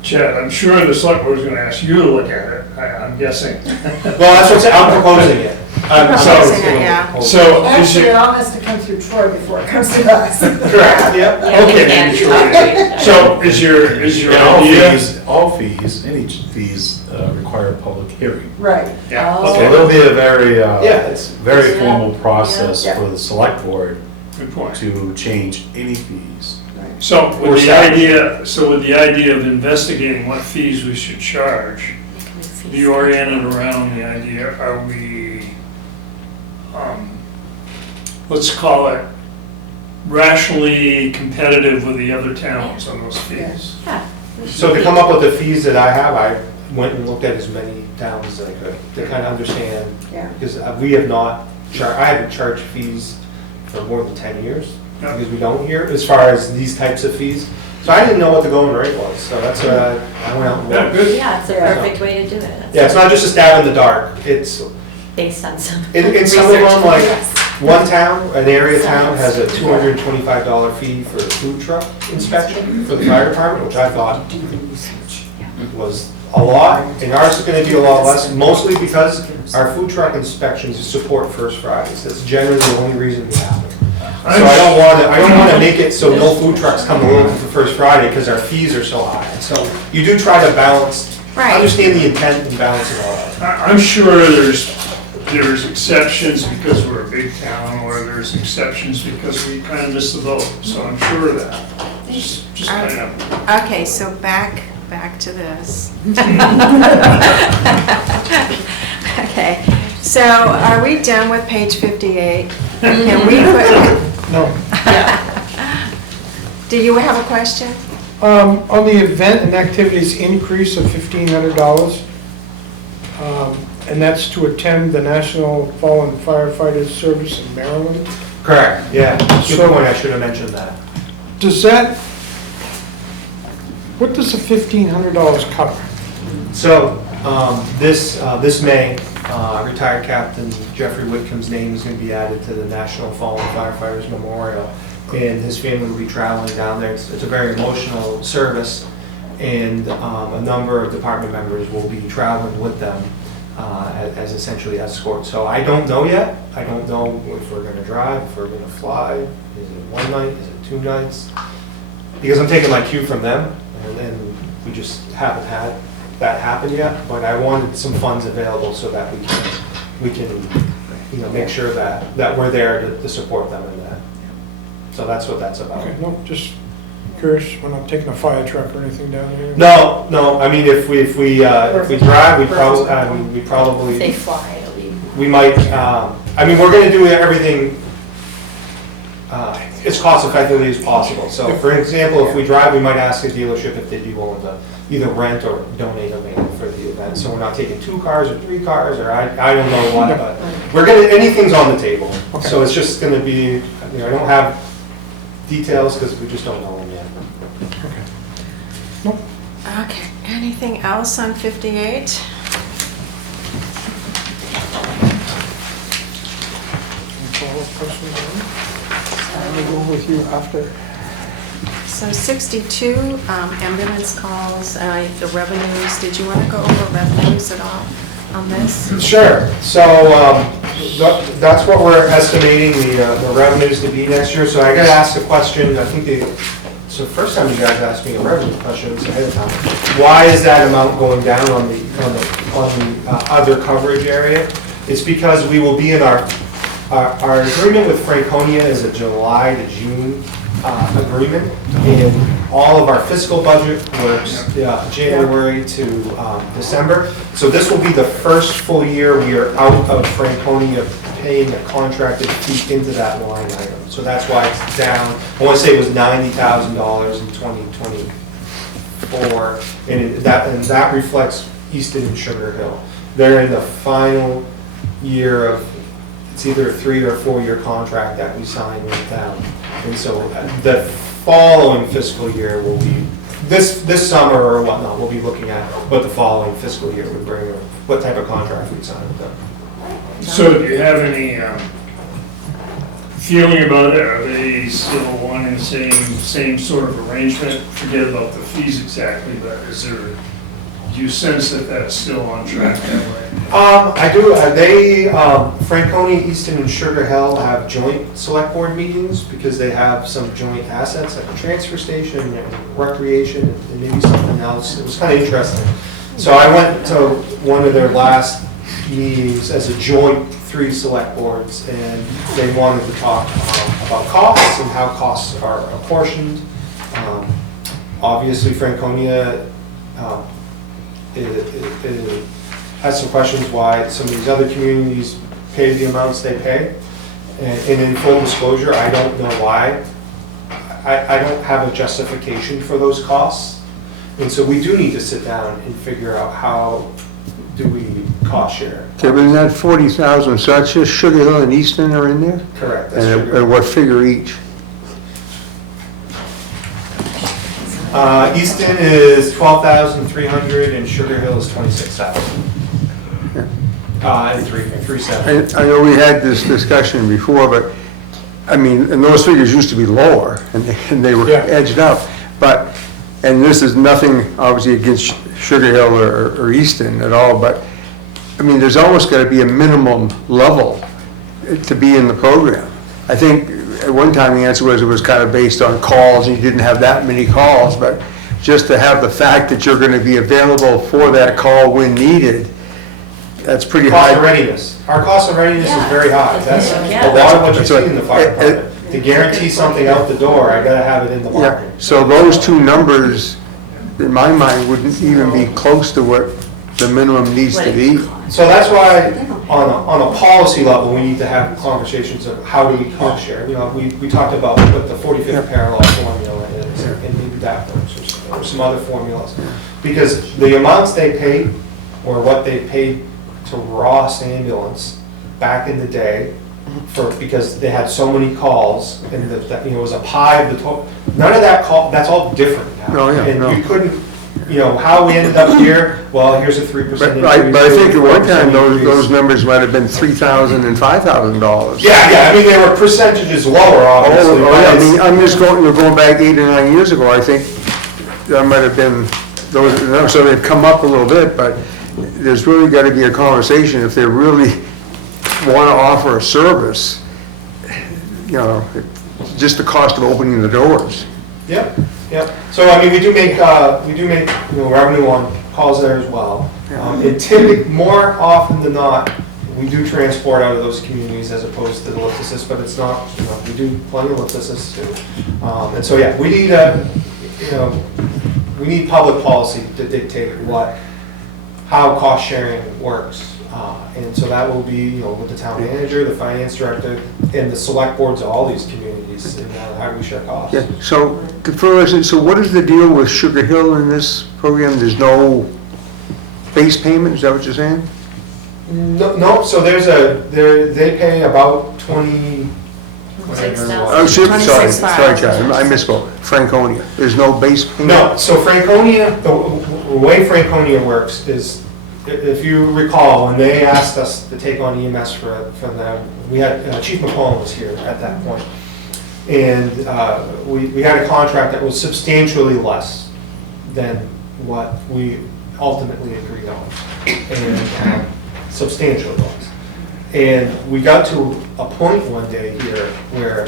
Chad, I'm sure the select board's gonna ask you to look at it, I'm guessing. Well, that's what I'm saying, I'm proposing it. Proposing it, yeah. So, is Actually, it, it all has to come through Troy before it comes to us. Correct, yep. Yeah, we okay, can't sure. outreach. So is your And all idea? fees, any fees require a public hearing. Right. Yeah, Oh. So there'll be a very, Yeah, it's very Yeah. formal process Yeah. for the select board Good point. to change any fees. So Or with the staff. idea of investigating what fees we should charge, be oriented around the idea, are we, let's call it rationally competitive with the other towns on those fees? Yeah. So to come up with the fees that I have, I went and looked at as many towns as I could to kind of understand. Yeah. Because we have not, I haven't charged fees for more than 10 years, Yeah. because we don't here, as far as these types of fees. So I didn't know what the going rate was, so that's, I went out and Yeah, looked. good. Yeah, it's a Yeah. perfect way to do it. Yeah, it's not just a stab in the dark, it's, Based on some in some of them, research. like, Yes. one town, an area town has a $225 fee for a food truck inspection for the fire department, which I thought was a lot, and ours is gonna be a lot less, mostly because our food truck inspections support First Fridays. That's generally the only reason we have it. So I don't wanna make it so no food trucks come along for First Friday, because our fees are so high. So you do try to balance, Right. understand the intent and balance it all out. I'm sure there's exceptions because we're a big town, or there's exceptions because we kind of missed the boat, so I'm sure of that. Just kind of. Okay, so back to this. Okay, so are we done with page 58? Can we put, No. do you have a question? On the event and activities increase of $1,500, and that's to attend the National Fallen Firefighters Service in Maryland. Correct, yeah. Good So- point, I should have mentioned that. Does that, what does the $1,500 cover? So, this May, retired Captain Jeffrey Whitcomb's name is going to be added to the National Fallen Firefighters Memorial, and his family will be traveling down there. It's a very emotional service, and a number of department members will be traveling with them as essentially escorts. So I don't know yet. I don't know if we're going to drive, if we're going to fly. Is it one night? Is it 2 nights? Because I'm taking my cue from them, and we just haven't had that happen yet, but I wanted some funds available so that we can, make sure that we're there to support them in that. So that's what that's about. Okay, no, just curious, we're not taking a fire truck or anything down there? No, I mean, if we drive, we If probably, they fly, it'll be. we might, we're gonna do everything as cost effectively as possible. So for example, if we drive, we might ask a dealership if they'd be willing to either rent or donate a van for the event. So we're not taking 2 cars or 3 cars, or I don't know what, but anything's on the table. So it's just gonna be, I don't have details because we just don't know them yet. Okay, anything else on 58? Follow-up questions on it? I'll go with you after. So 62, ambulance calls, the revenues, did you want to go over revenues at all on this? Sure. So that's what we're estimating the revenues to be next year. So I got to ask the question, I think it's the first time you guys asked me a revenue question ahead of time. Why is that amount going down on the other coverage area? It's because we will be in our Our agreement with Franconia is a July to June agreement, and all of our fiscal budget works January to December. So this will be the first full year we are out of Franconia paying a contracted fee into that line item. So that's why it's down. I want to say it was $90,000 in 2024, and that reflects Easton and Sugar Hill. They're in the final year of, it's either a 3 or 4 year contract that we signed with them. And so the following fiscal year will be, this summer or whatnot, we'll be looking at what the following fiscal year would bring, or what type of contract we'd sign with them. So do you have any feeling about it? Are they still wanting the same sort of arrangement? Forget about the fees exactly, but do you sense that that's still on track that way? I do. Franconia, Easton, and Sugar Hill have joint select board meetings because they have some joint assets like a transfer station and recreation and maybe something else. It was kind of interesting. So I went to one of their last meetings as a joint 3 select boards, and they wanted to talk about costs and how costs are apportioned. Obviously, Franconia it has some questions why some of these other communities pay the amounts they pay. And in full disclosure, I don't know why. I don't have a justification for those costs. And so we do need to sit down and figure out how do we cost share. Okay, but in that 40,000, so that's just Sugar Hill and Easton are in there? Correct. That's And Sugar at what figure each? Easton is 12,300 and Sugar Hill is 26,000. And 3.7. I know we had this discussion before, but, I mean, and those figures used to be lower, and they were Yeah. edged up, but, and this is nothing, obviously, against Sugar Hill or Easton at all, but, I mean, there's almost got to be a minimum level to be in the program. I think at one time the answer was it was kind of based on calls, and you didn't have that many calls, but just to have the fact that you're going to be available for that call when needed, that's pretty high. Cost of readiness. Our cost of readiness is very high. That's a lot of what you see in the fire department. To guarantee something out the door, I gotta have it in the Yeah, locker. so those two numbers, in my mind, wouldn't even be close to what the minimum needs to be. So that's why, on a policy level, we need to have conversations of how do we cost share. You know, we talked about what the 45th parallel formula is, and maybe that works, or some other formulas. Because the amounts they paid, or what they paid to Ross Ambulance back in the day, because they had so many calls, and that, you know, it was a pie of the total. None of that that's all different now. Oh, yeah, And no. you couldn't, you know, how we ended up here, well, here's a 3% increase. But I think at one time, 4% increase. those numbers might have been $3,000 and $5,000. Yeah, I mean, they were percentages lower, obviously. Oh, but yeah, I it's- mean, I'm just going back 8 or 9 years ago, I think that might have been, those, so they've come up a little bit, but there's really got to be a conversation if they really want to offer a service, you know, just the cost of opening the doors. Yep. So, I mean, we do make, you know, revenue on calls there as well. And typically, more often than not, we do transport out of those communities as opposed to the Littleton, but it's not, you know, we do plenty of Littleton too. And so, yeah, we need we need public policy to dictate how cost sharing works. And so that will be, you know, with the town manager, the finance director, and the select boards of all these communities, and how we share costs. Yeah, so, so what is the deal with Sugar Hill in this program? There's no base payment, is that what you're saying? No, so they pay about 20. Oh, sorry, 26,500. John, I misspoke. Franconia, there's no base payment? No, so Franconia, the way Franconia works is, if you recall, when they asked us to take on EMS for them, we had, Chief McCollum was here at that point. And we had a contract that was substantially less than what we ultimately agreed on. And substantially less. And we got to a point one day here where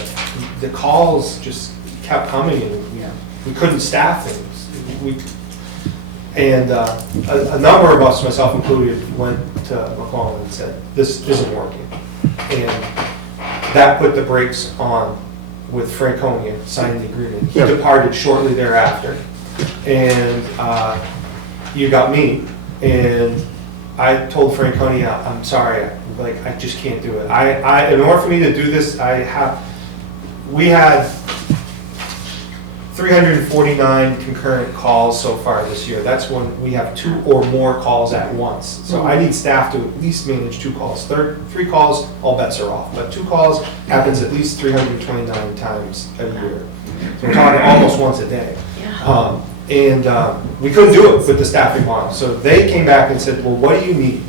the calls just kept coming and we couldn't staff things. And a number of us, myself included, went to McClellan and said, this isn't working. And that put the brakes on with Franconia signing the agreement. He Yeah. departed shortly thereafter. And you got me, and I told Franconia, I'm sorry, like, I just can't do it. In order for me to do this, we had 349 concurrent calls so far this year. That's when we have 2 or more calls at once. So I need staff to at least manage 2 calls. 3 calls, all bets are off, but 2 calls happens at least 329 times a year. So we're talking almost once a day. And we couldn't do it with the staffing model. So they came back and said, well, what do you need?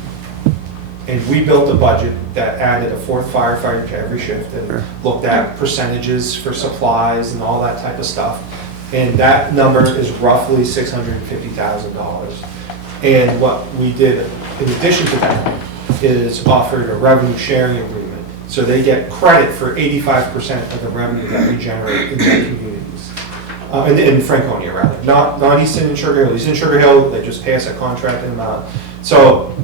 And we built a budget that added a 4th firefighter to every shift and looked at percentages for supplies and all that type of stuff. And that number is roughly $650,000. And what we did in addition to that is offered a revenue sharing agreement. So they get credit for 85% of the revenue that we generate in their communities. In Franconia, rather. Not Easton and Sugar Hill. Easton and Sugar Hill, they just pay us a contracted amount. So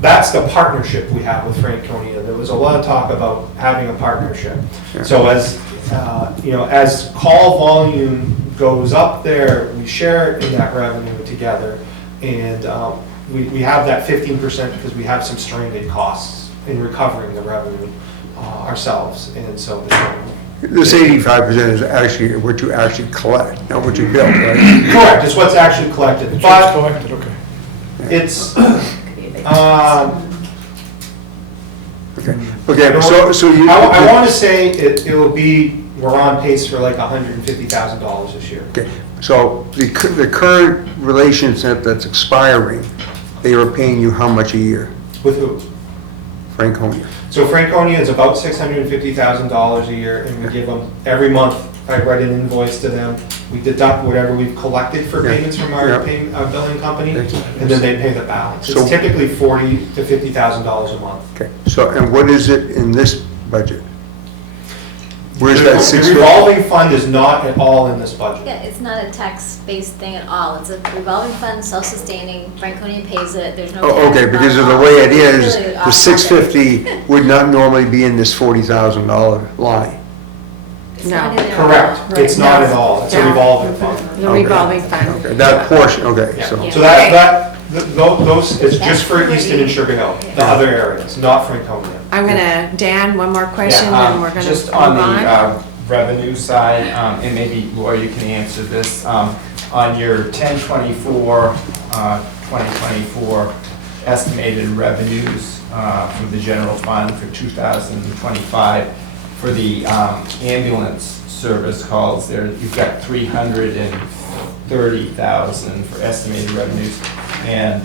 that's the partnership we have with Franconia. There was a lot of talk about having a partnership. So as as call volume goes up there, we share in that revenue together, and we have that 15% because we have some stranded costs in recovering the revenue ourselves, and so. This 85% is actually what you actually collect, not what you bill, right? Correct, it's what's actually collected. It's But collected, okay. it's, Okay, so you. I want to say it will be, we're on pace for like $150,000 this year. Okay, so the current relationship that's expiring, they are paying you how much a year? With who? Franconia. So Franconia is about $650,000 a year, and we give them, every month, I write an invoice to them. We deduct whatever we've collected for payments from our billing company, and then they pay the balance. It's typically $40,000 to $50,000 a month. Okay, so, and what is it in this budget? Where's that The 650? revolving fund is not at all in this budget. Yeah, it's not a tax-based thing at all. It's a revolving fund, self-sustaining. Franconia pays it. There's no tax. Oh, okay, because of the way it is, the 650 would not normally be in this $40,000 line. It's not in there. Correct. It's not at all. It's a No. revolving fund. The revolving fund. Okay, that portion, okay, Yeah. so. So those, it's just for Easton and Sugar Hill, the other areas, not Franconia. I'm gonna, Dan, one more question, Yeah, and we're gonna just move on on. the revenue side, and maybe Laura, you can answer this, on your 2024 estimated revenues for the general fund for 2025, for the ambulance service calls there, you've got 330,000 for estimated revenues. And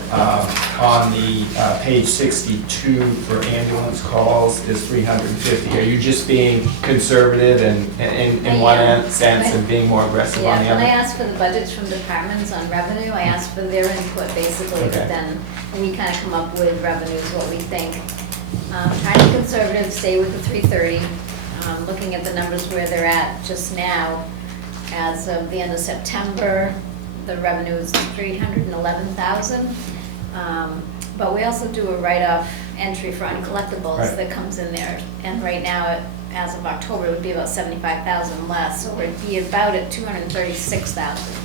on the page 62 for ambulance calls is 350. Are you just being conservative and in one sense and being more aggressive on the Yeah, when I other? asked for the budgets from departments on revenue, I asked for their input basically, Okay. but then we kind of come up with revenues, what we think. Trying to be conservative, stay with the 330. Looking at the numbers where they're at just now, as of the end of September, the revenue is 311,000. But we also do a write-off entry for uncollectibles Right. that comes in there. And right now, as of October, it would be about 75,000 less, so we'd be about at 236,000.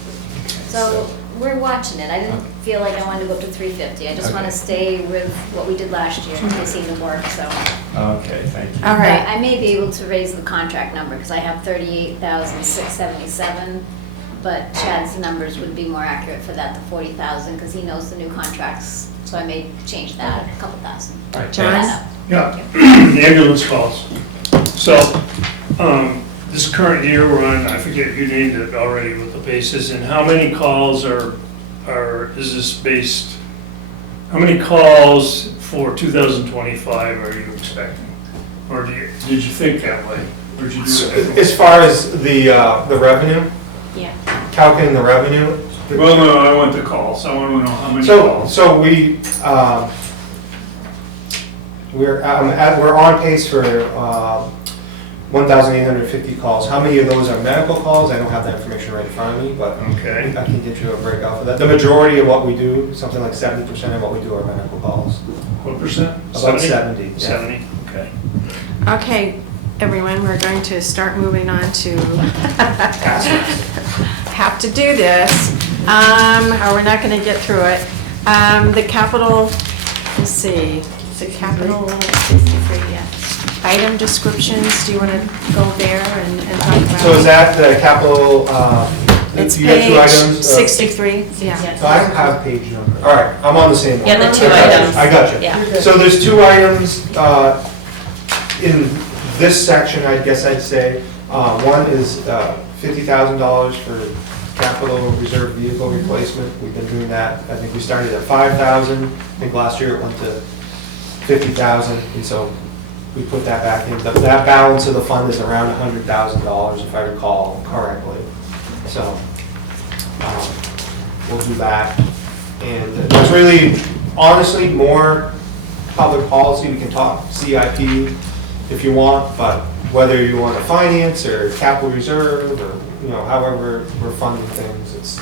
So we're watching it. I didn't feel like I wanted to go up to 350. I just want to Okay. stay with what we did last year. They seem to work, so. Okay, thank you. All right, I may be able to raise the contract number because I have 38,677, but Chad's numbers would be more accurate for that, the 40,000, because he knows the new contracts, so I may change that a couple thousand. All right, John? That up. Yeah, ambulance calls. So, this current year, we're on, I forget, you named it already with the basis, and how many calls is this based, how many calls for 2025 are you expecting? Or did you think that way? Or did you do it differently? As far as the revenue, Yeah. calculating the revenue. Well, no, I want the calls. I want to know how many So calls. we're on pace for 1,850 calls. How many of those are medical calls? I don't have that information right in front of me, but Okay. I can get you a breakout for that. The majority of what we do, something like 70% of what we do are medical calls. What percent? About 70. Yeah. 70, okay. okay. everyone, we're going to start moving on to, have to do this, or we're not gonna get through it. The capital, let's see, the capital 63, yeah. item descriptions, do you wanna go there and talk about? So is that the capital, It's you got two page items? 63, yeah. So I don't have page number. All right, I'm on the same one. Yeah, the two I got you. items. I got you. Yeah. So there's two items in this section, I guess I'd say. One is $50,000 for capital reserve vehicle replacement. We've been doing that. I think we started at $5,000. I think last year it went to $50,000, and so we put that back in. That balance of the fund is around $100,000, if I recall correctly. So we'll do that. And there's really, honestly, more public policy. We can talk CIP if you want, but whether you want to finance or capital reserve or, however we're funding things,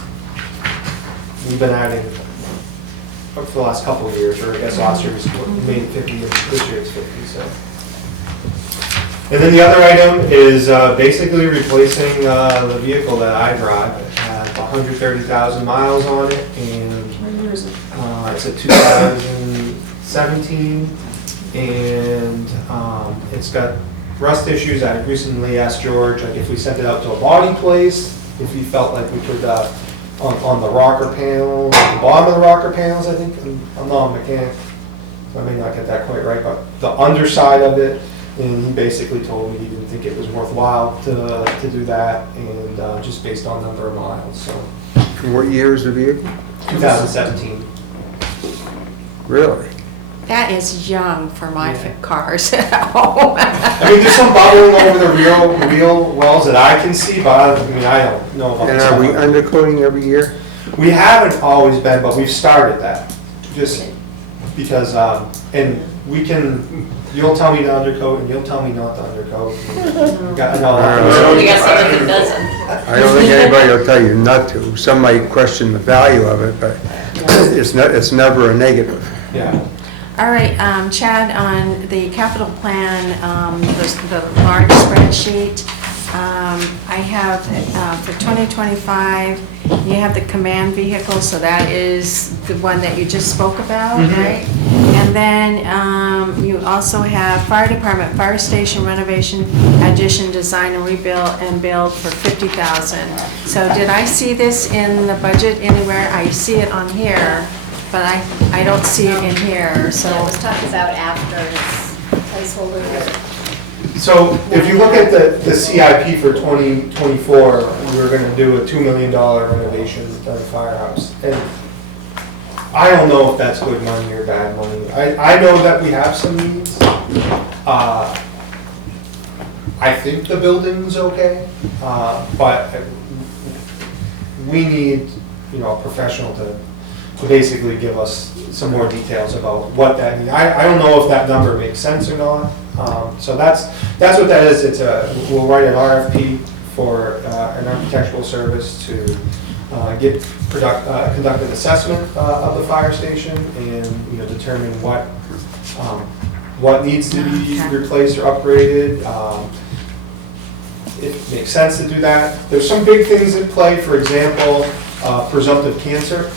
we've been adding for the last couple of years, or I guess last year was made 50, and this year it's 50, so. And then the other item is basically replacing the vehicle that I drive. It has 130,000 miles on it, and it's a 2017, and it's got rust issues. I recently asked George, like, if we sent it out to a body place, if he felt like we could, on the rocker panel, the bottom of the rocker panels, I think, I'm not a mechanic, so I may not get that quite right, but the underside of it, and he basically told me he didn't think it was worthwhile to do that, and just based on number of miles, so. And what year is the vehicle? 2017. Really? That is young for my cars at home. I mean, there's some bubbling over the real wells that I can see, but I don't know about. And are we undercoating every year? We haven't always been, but we've started that, just because, and we can, you'll tell me to undercoat and you'll tell me not to undercoat. We got somebody who doesn't. I don't think anybody will tell you not to. Some might question the value of it, but it's never a negative. Yeah. All right, Chad, on the capital plan, the large spreadsheet, I have for 2025, you have the command vehicle, so that is the one that you just spoke about, right? And then you also have fire department, fire station renovation, addition, design and rebuild and build for $50,000. So did I see this in the budget anywhere? I see it on here, but I don't see it in here, so. It was talked about after, it's placeholder. So if you look at the CIP for 2024, we're gonna do a $2 million renovation of the firehouse. And I don't know if that's good money or bad money. I know that we have some needs. I think the building's okay, but we need, a professional to basically give us some more details about what that means. I don't know if that number makes sense or not. So that's what that is. We'll write an RFP for an architectural service to conduct an assessment of the fire station and determine what needs to be replaced or upgraded. It makes sense to do that. There's some big things at play. For example, presumptive cancer.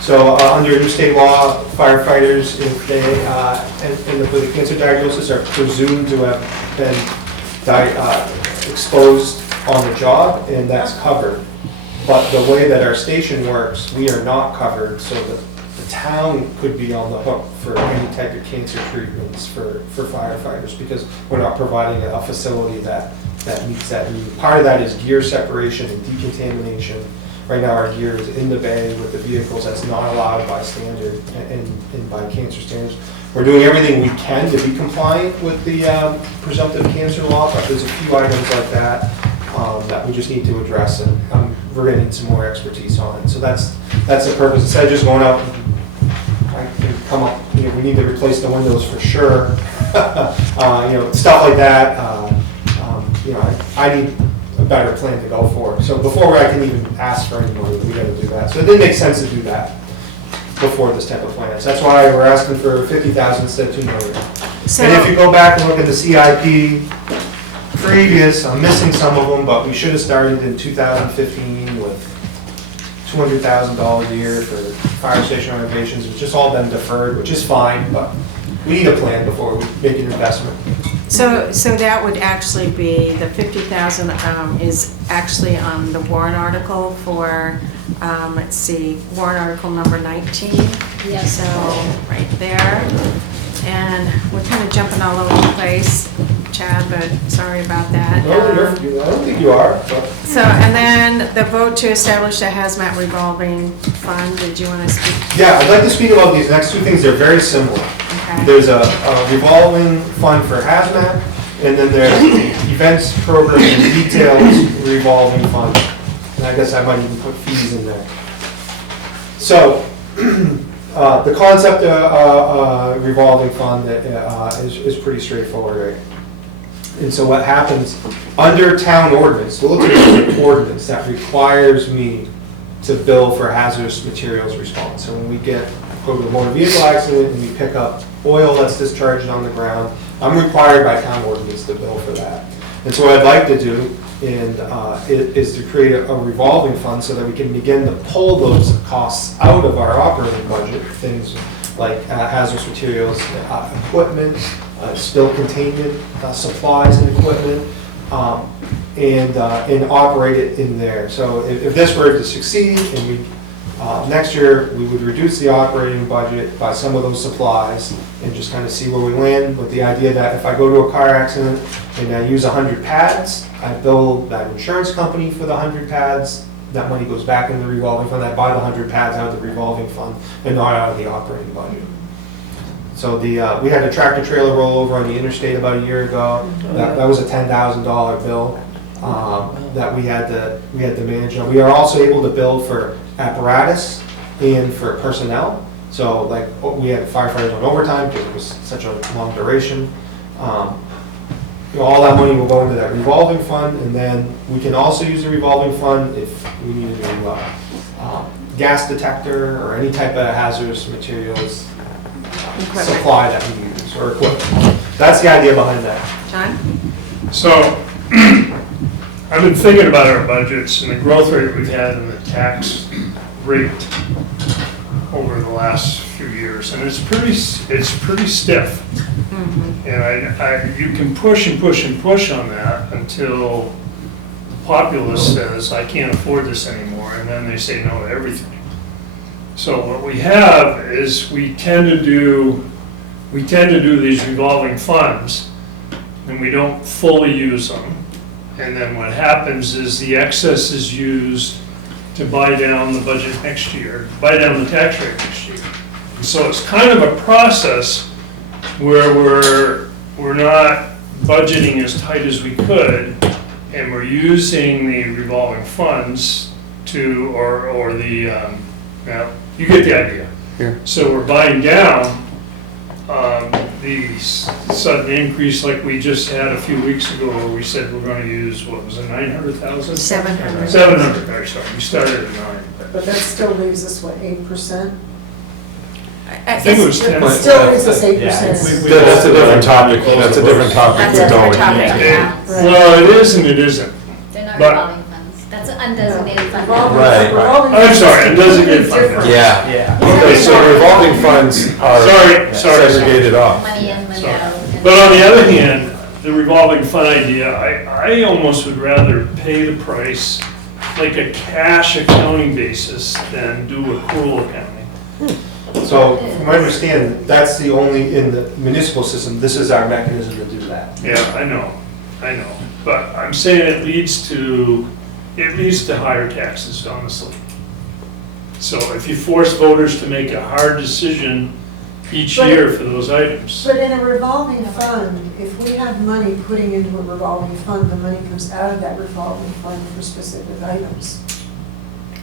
So under new state law, firefighters, if they with a cancer diagnosis, are presumed to have been exposed on the job, and that's covered. But the way that our station works, we are not covered, so the town could be on the hook for any type of cancer treatments for firefighters, because we're not providing a facility that meets that need. Part of that is gear separation and decontamination. Right now, our gear is in the bay with the vehicles. That's not allowed by standard and by cancer standards. We're doing everything we can to be compliant with the presumptive cancer law, but there's a few items like that that we just need to address, and we're going to need some more expertise on it. So that's the purpose. Instead of just going out, I can come up. We need to replace the windows for sure. Stuff like that. I need a better plan to go for. So before I can even ask for any money, we got to do that. So it didn't make sense to do that before this type of plan. So that's why we're asking for $50,000 instead of $2 million. So, And if you go back and look at the CIP previous, I'm missing some of them, but we should have started in 2015 with $200,000 a year for fire station renovations. It's just all been deferred, which is fine, but we need a plan before we make an investment. so that would actually be, the 50,000 is actually on the warrant article for, let's see, warrant article number 19. Yes. So, right there. And we're kind of jumping all over the place, Chad, but sorry about that. I don't think you are, but So, and then the vote to establish a hazmat revolving fund, did you want to speak? yeah, I'd like to speak about these next two things. They're very similar. Okay. There's a revolving fund for hazmat, and then there's the events program and details revolving fund. And I guess I might even put fees in there. So, the concept of revolving fund is pretty straightforward, right? And so what happens, under town ordinance, Littleton has an ordinance that requires me to bill for hazardous materials response. So when we go to a motor vehicle accident and we pick up oil that's discharged on the ground, I'm required by town ordinance to bill for that. And so what I'd like to do is to create a revolving fund so that we can begin to pull those costs out of our operating budget, things like hazardous materials, equipment, spill containment, supplies and equipment, and operate it in there. So if this were to succeed and we, next year, we would reduce the operating budget by some of those supplies and just kind of see where we land, with the idea that if I go to a car accident and I use 100 pads, I bill that insurance company for the 100 pads, that money goes back in the revolving fund, I buy the 100 pads out of the revolving fund and not out of the operating budget. So we had a tractor trailer rollover on the interstate about a year ago. That was a $10,000 bill that we had to manage. And we are also able to bill for apparatus and for personnel. So like we had firefighters on overtime because it was such a long duration. All that money will go into that revolving fund, and then we can also use the revolving fund if we need a new gas detector or any type of hazardous materials supply that we use, or equipment. That's the idea behind that. John? So, I've been thinking about our budgets and the growth rate we've had in the tax rate over the last few years, and it's pretty stiff. And you can push and push and push on that until the populace says, I can't afford this anymore, and then they say no to everything. So what we have is we tend to do these revolving funds, and we don't fully use them. And then what happens is the excess is used to buy down the budget next year, buy down the tax rate next year. And so it's kind of a process where we're not budgeting as tight as we could, and we're using the revolving funds to, or the, now, you get the idea. Yeah. So we're buying down the sudden increase like we just had a few weeks ago where we said we're going to use, what was it, 900,000? 700. 700, sorry, we started at 9. But that still leaves us, what, 8%? I think it was 10. It still leaves us 8%. That's a different topic, that's a different topic. That's a different topic, yeah. Right. Well, it is and it isn't. They're not But- revolving funds. That's an undesignated fund. Right. I'm sorry, undesignated fund. Different. Yeah. Yeah. Okay, so revolving funds are Sorry. segregated off. Money in, money Sorry. out. and- But on the other hand, the revolving fund idea, I almost would rather pay the price like a cash accounting basis than do accrual accounting. So from my understanding, that's the only, in the municipal system, this is our mechanism to do that. Yeah, I know. But I'm saying it leads to higher taxes, honestly. So if you force voters to make a hard decision each year for those items. But in a revolving fund, if we have money putting into a revolving fund, the money comes out of that revolving fund for specific items.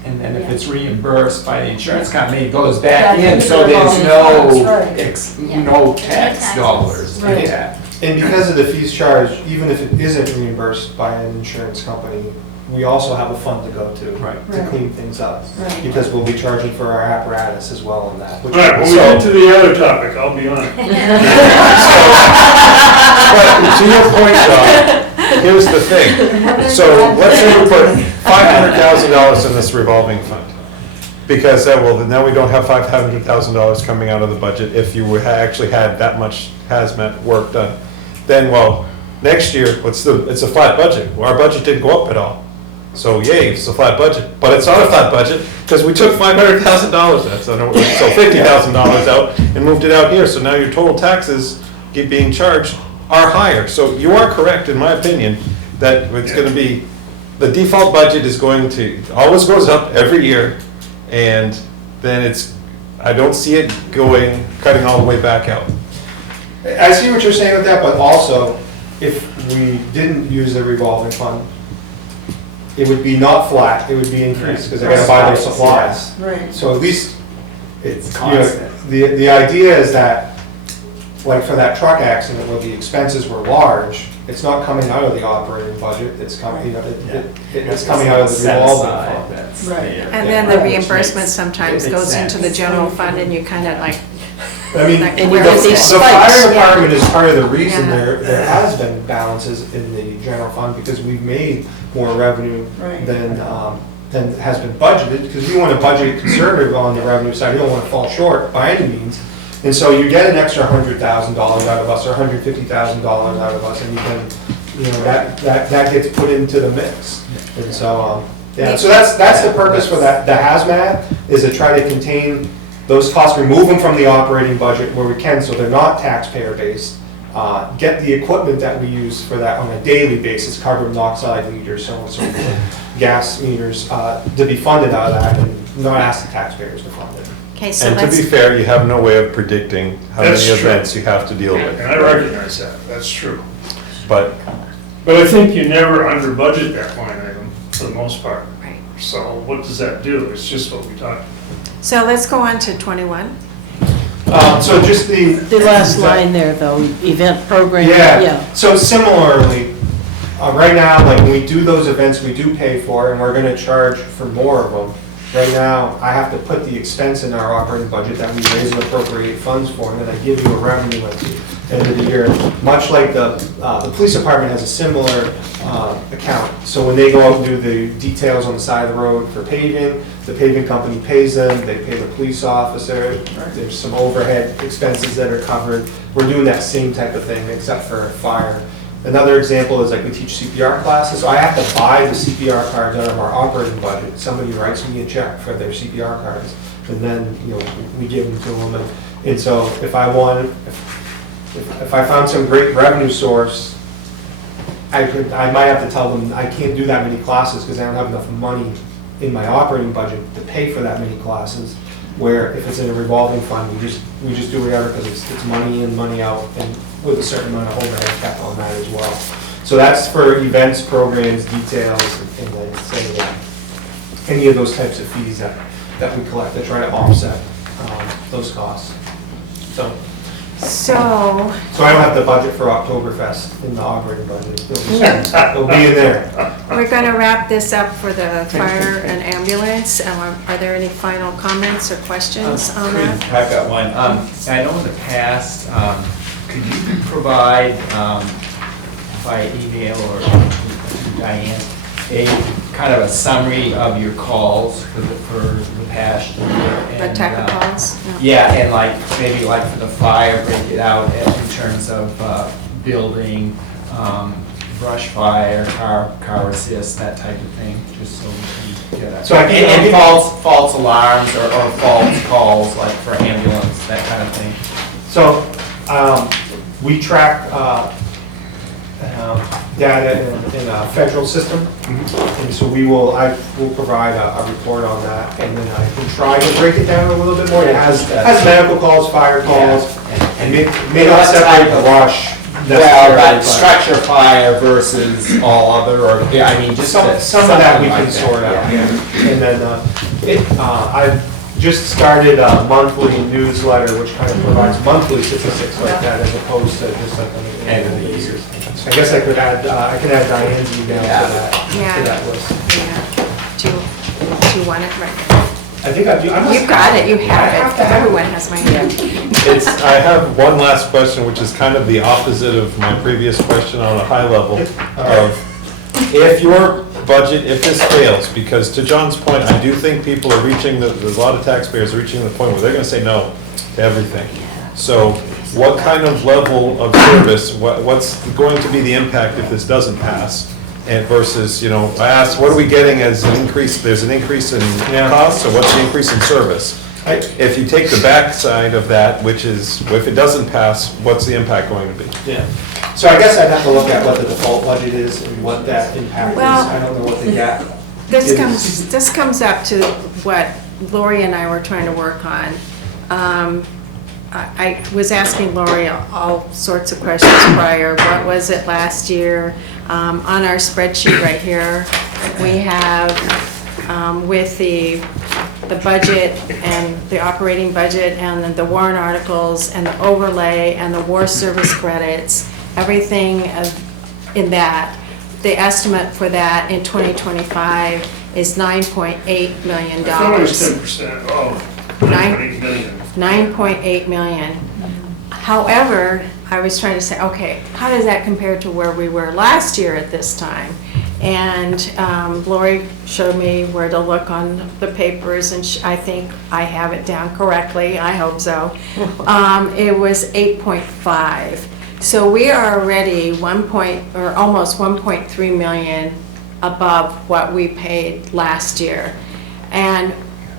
And then if it's reimbursed by the insurance company, it goes back Back in, into so the there's revolving no, funds, right. no tax dollars. Right. Yeah. And because of the fees charged, even if it isn't reimbursed by an insurance company, we also have a fund to go to. Right. To Right. clean things up. Right. Because we'll be charging for our apparatus as well on that. All right, when we get to the other topic, I'll be on it. But to your point, John, here's the thing. So let's say we put $500,000 in this revolving fund. Because now we don't have $500,000 coming out of the budget if you actually had that much hazmat work done. Then, well, next year, it's a flat budget. Well, our budget didn't go up at all. So yay, it's a flat budget. But it's not a flat budget because we took $500,000, so $50,000 out and moved it out here. So now your total taxes being charged are higher. So you are correct, in my opinion, that it's going to be, the default budget is going to, always goes up every year. And then I don't see it cutting all the way back out. I see what you're saying with that, but also, if we didn't use the revolving fund, it would be not flat, it would be increased, because they're gonna buy those supplies. Right. So at least, It's you know, constant. the idea is that, like for that truck accident where the expenses were large, it's not coming out of the operating budget, it's coming, it's coming out of the Set revolving aside, fund. that's Right. there. And then the Yeah. reimbursement sometimes It makes goes into the sense. general fund and you kind of like, I mean, And the you get these the spikes, fire yeah. department is part of the reason Yeah. there has been balances in the general fund, because we've made more revenue Right. than has been budgeted, because you want to budget conservative on the revenue side, you don't want to fall short by any means. And so you get an extra $100,000 out of us, or $150,000 out of us, and you can, you know, that gets put into the mix. And so, yeah, so that's the purpose for that, the hazmat, is to try to contain those costs, remove them from the operating budget where we can, so they're not taxpayer-based. Get the equipment that we use for that on a daily basis, carbon monoxide meters, so on and so forth, gas meters, to be funded out of that, and not ask the taxpayers to fund it. okay, so And to be let's, fair, you have no way of predicting how many That's true. events you have to deal with. And I recognize that, that's true. But But I think you never under budget that line item, for the most part. right. So what does that do? It's just what we talked. So let's go on to 21. So just The last line there, though, event program, Yeah, yeah. so similarly, right now, like when we do those events, we do pay for, and we're gonna charge for more of them. Right now, I have to put the expense in our operating budget that we raise and appropriate funds for, and then I give you a revenue at the end of the year. Much like the police department has a similar account. So when they go out and do the details on the side of the road for paving, the paving company pays them, they pay the police officer, there's some overhead expenses that are covered. We're doing that same type of thing, except for fire. Another example is like we teach CPR classes, so I have to buy the CPR cards out of our operating budget. Somebody writes me a check for their CPR cards, and then, you know, we give them to them. And so if I want, if I found some great revenue source, I might have to tell them, I can't do that many classes because I don't have enough money in my operating budget to pay for that many classes. Where if it's in a revolving fund, we just do whatever because it's money in, money out, and with a certain amount of overhead cap on that as well. So that's for events, programs, details, and then say any of those types of fees that we collect to try to offset those costs. So So, I don't have the budget for Oktoberfest in the operating budget. It'll be in there. we're going to wrap this up for the fire and ambulance. Are there any final comments or questions on that? I've got one. I know in the past, could you provide by email or through Diane, a kind of a summary of your calls for the past year? The and, type of calls? No. Yeah, and like, maybe like for the fire, break it out in terms of building, brush fire, car assist, that type of thing, just so we can get that. So I can- And false alarms or false calls, like for ambulance, that kind of thing. So, we track data in a federal system, and so I will provide a report on that, and then I can try to break it down a little bit more. It has medical calls, fire calls, and may not separate the rush. Well, but structure fire versus all other, or, yeah, I mean, just Some of that we something can like sort out, yeah. yeah. And then, I've just started a monthly newsletter, which kind of provides monthly statistics like that, as opposed to just like on the end of the year. I guess I could add, I can add Diane's email to Yeah. that list. Yeah. Do you want it right now? I think I do. I must You've got it, you have I it, have to have it. everyone has my hand. I have one last question, which is kind of the opposite of my previous question on a high level of, if your budget, if this fails, because to John's point, I do think people are reaching, there's a lot of taxpayers reaching the point where they're gonna say no to everything. So what kind of level of service, what's going to be the impact if this doesn't pass? And versus, you know, I asked, what are we getting as an increase, there's an increase in cost, so what's the increase in service? If you take the backside of that, which is, if it doesn't pass, what's the impact going to be? Yeah. So I guess I'd have to look at what the default budget is and what that impact is. Well, I don't know what the gap. This comes up to what Lori and I were trying to work on. I was asking Lori all sorts of questions prior. What was it last year? On our spreadsheet right here, we have with the budget and the operating budget and then the warrant articles and the overlay and the war service credits, everything in that. The estimate for that in 2025 is $9.8 million. I thought it was 10%, oh, 9.8 million. 9.8 million. However, I was trying to say, okay, how does that compare to where we were last year at this time? And Lori showed me where to look on the papers, and I think I have it down correctly, I hope so. It was 8.5. So we are already almost 1.3 million above what we paid last year. And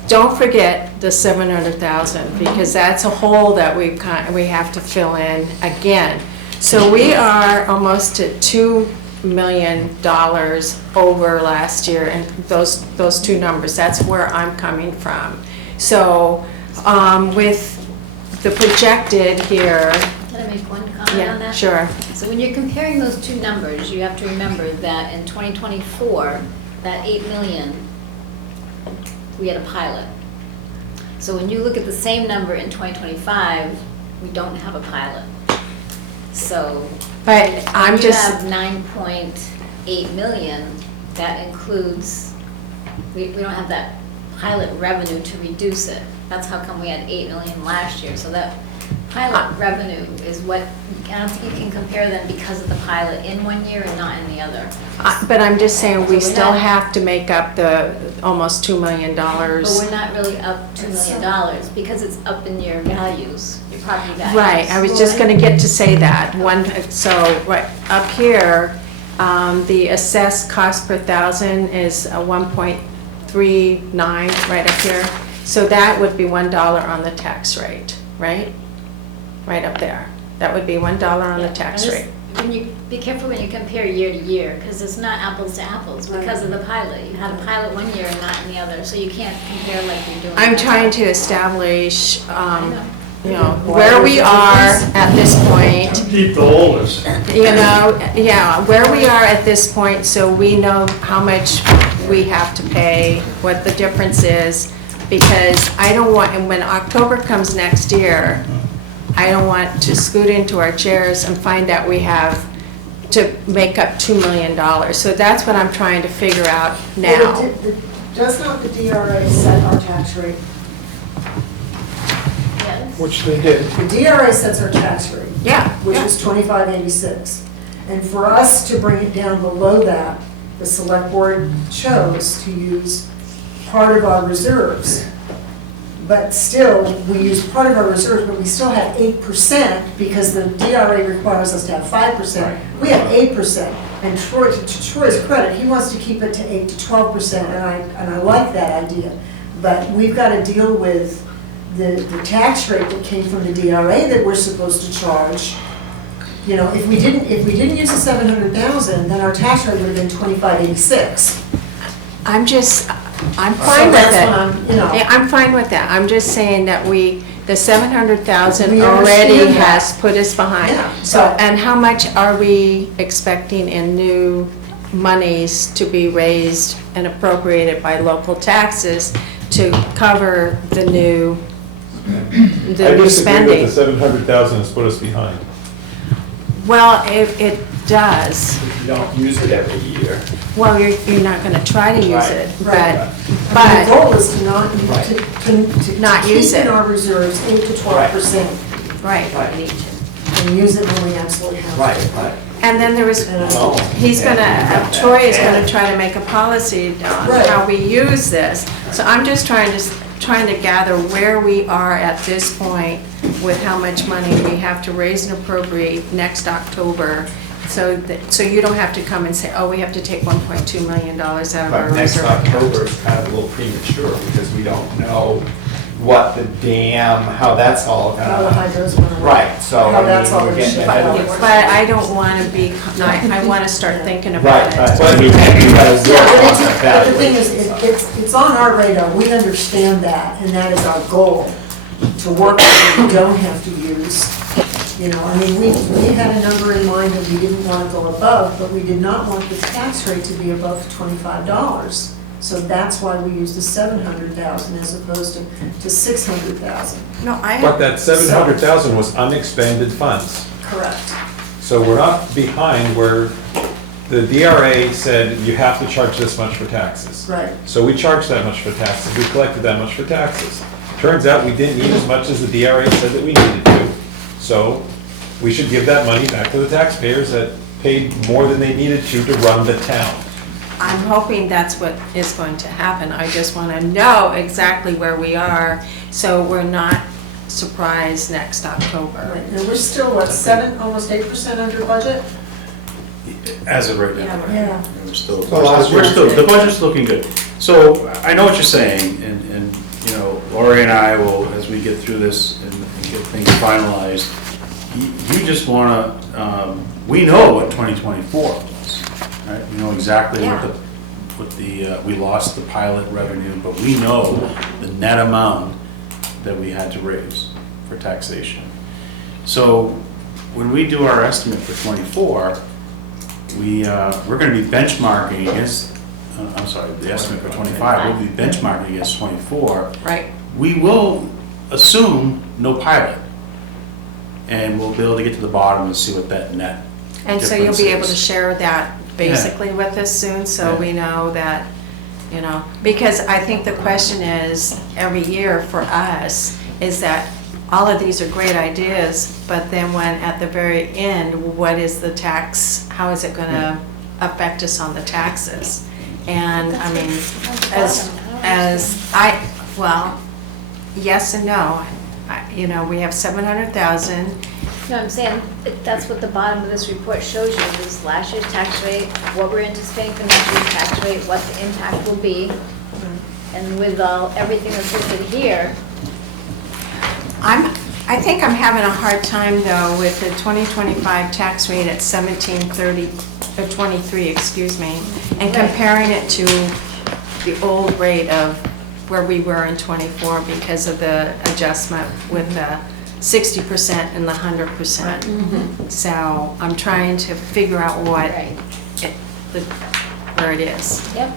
don't forget the 700,000, because that's a hole that we have to fill in again. So we are almost at $2 million over last year, and those two numbers, that's where I'm coming from. So with the projected here. Can I make one comment on Yeah, that? sure. So when you're comparing those two numbers, you have to remember that in 2024, that 8 million, we had a pilot. So when you look at the same number in 2025, we don't have a pilot. So But I'm when just. you have 9.8 million, that includes, we don't have that pilot revenue to reduce it. That's how come we had 8 million last year. So that pilot revenue is what, I don't think you can compare them because of the pilot in one year and not in the other. But I'm just saying, we So we're still not- have to make up the almost $2 million. But we're not really up $2 million because it's up in your values, your property values. Right, I was just gonna get to say that. Right, up here, the assessed cost per thousand is 1.39 right up here. So that would be $1 on the tax rate, right? Right up there. That would be $1 on the tax And rate. When you, be careful when you compare year to year, because it's not apples to apples because of the pilot. You had a pilot one year and not in the other, so you can't compare like you're doing. I'm now. trying to establish, I know. you know, where we are at this point. Keep the oldest. You know, yeah, where we are at this point, so we know how much we have to pay, what the difference is, because I don't want, and when October comes next year, I don't want to scoot into our chairs and find out we have to make up $2 million. So that's what I'm trying to figure out now. Does not the DRA set our tax rate? Yes. Which they did. The DRA sets our tax rate. Yeah, Which yeah. is 2586. And for us to bring it down below that, the select board chose to use part of our reserves. But still, we use part of our reserves, but we still have 8% because the DRA requires us to have 5%. We have 8%. And Troy, to Troy's credit, he wants to keep it to 8 to 12%, and I like that idea. But we've got to deal with the tax rate that came from the DRA that we're supposed to charge. You know, if we didn't use the 700,000, then our tax rate would have been 2586. I'm fine So with that's it. what I'm, you know. Yeah, I'm fine with that. I'm just saying that the 700,000 We already understand that. has put us behind. Yeah, So, but- and how much are we expecting in new monies to be raised and appropriated by local taxes to cover the new I disagree spending? that the 700,000 has put us behind. Well, does, If you don't use it every year. well, you're not gonna try to use Right. it, Right. but, The goal is to not, Right. to Not use keep in it. our reserves 8 to 12%, right. and use it when we absolutely have to. Right. And then there was, Oh, he's yeah. gonna, Troy is gonna try to make a policy on Right. how we use this. So I'm just trying to gather where we are at this point with how much money we have to raise and appropriate next October. So so you don't have to come and say, oh, we have to take $1.2 million out of our But next reserve account. October is kind of a little premature because we don't know what the dam, how that's all How the gonna. hydro's gonna work. Right, so How I that's mean, all we're gonna getting ship ahead out. of it. But I don't wanna be, I wanna start thinking about Right, it. but we gotta Yeah, work but on but the thing is, evaluating. it's on our radar, we understand that, and that is our goal, to work with what we don't have to use. You know, I mean, we had a number in mind that we didn't want to go above, but we did not want the tax rate to be above $25. So that's why we used the 700,000 as opposed to 600,000. No, But that 700,000 was unexpended funds. Correct. So we're not behind where the DRA said you have to charge this much for taxes. Right. So we charged that much for taxes, we collected that much for taxes. Turns out we didn't need as much as the DRA said that we needed to. So we should give that money back to the taxpayers that paid more than they needed to run the town. I'm hoping that's what is going to happen. I just want to know exactly where we are, so we're not surprised next October. Right. And we're still, what, almost 8% under budget? As of right now. Yeah. We're still, So last we're year- still, the budget's looking good. So I know what you're saying, and, you know, Lori and I will, as we get through this and get things finalized, you just wanna, we know what 2024 was, right? We know exactly what the, we lost the pilot revenue, but we know the net amount that we had to raise for taxation. So when we do our estimate for '24, we're gonna be benchmarking against, I'm sorry, the estimate for '25, we'll be benchmarking against '24. Right. We will assume no pilot, and we'll be able to get to the bottom and see what that net And so you'll be able to difference is. share that basically with us soon, so Yeah. we know that, you know, because I think the question is, every year for us, is that all of these are great ideas, but then when, at the very end, what is the tax, how is it gonna affect us on the taxes? And, I mean, well, yes and no. You know, we have 700,000, No, I'm saying, that's what the bottom of this report shows you, is last year's tax rate, what we're anticipating for next year's tax rate, what the impact will be. And with everything that's listed here, I think I'm having a hard time, though, with the 2025 tax rate at 1730, or 23, excuse me, and comparing it to the old rate of where we were in '24 because of the adjustment with the 60% and the 100%. So I'm trying to figure out what, right, where it is. yep.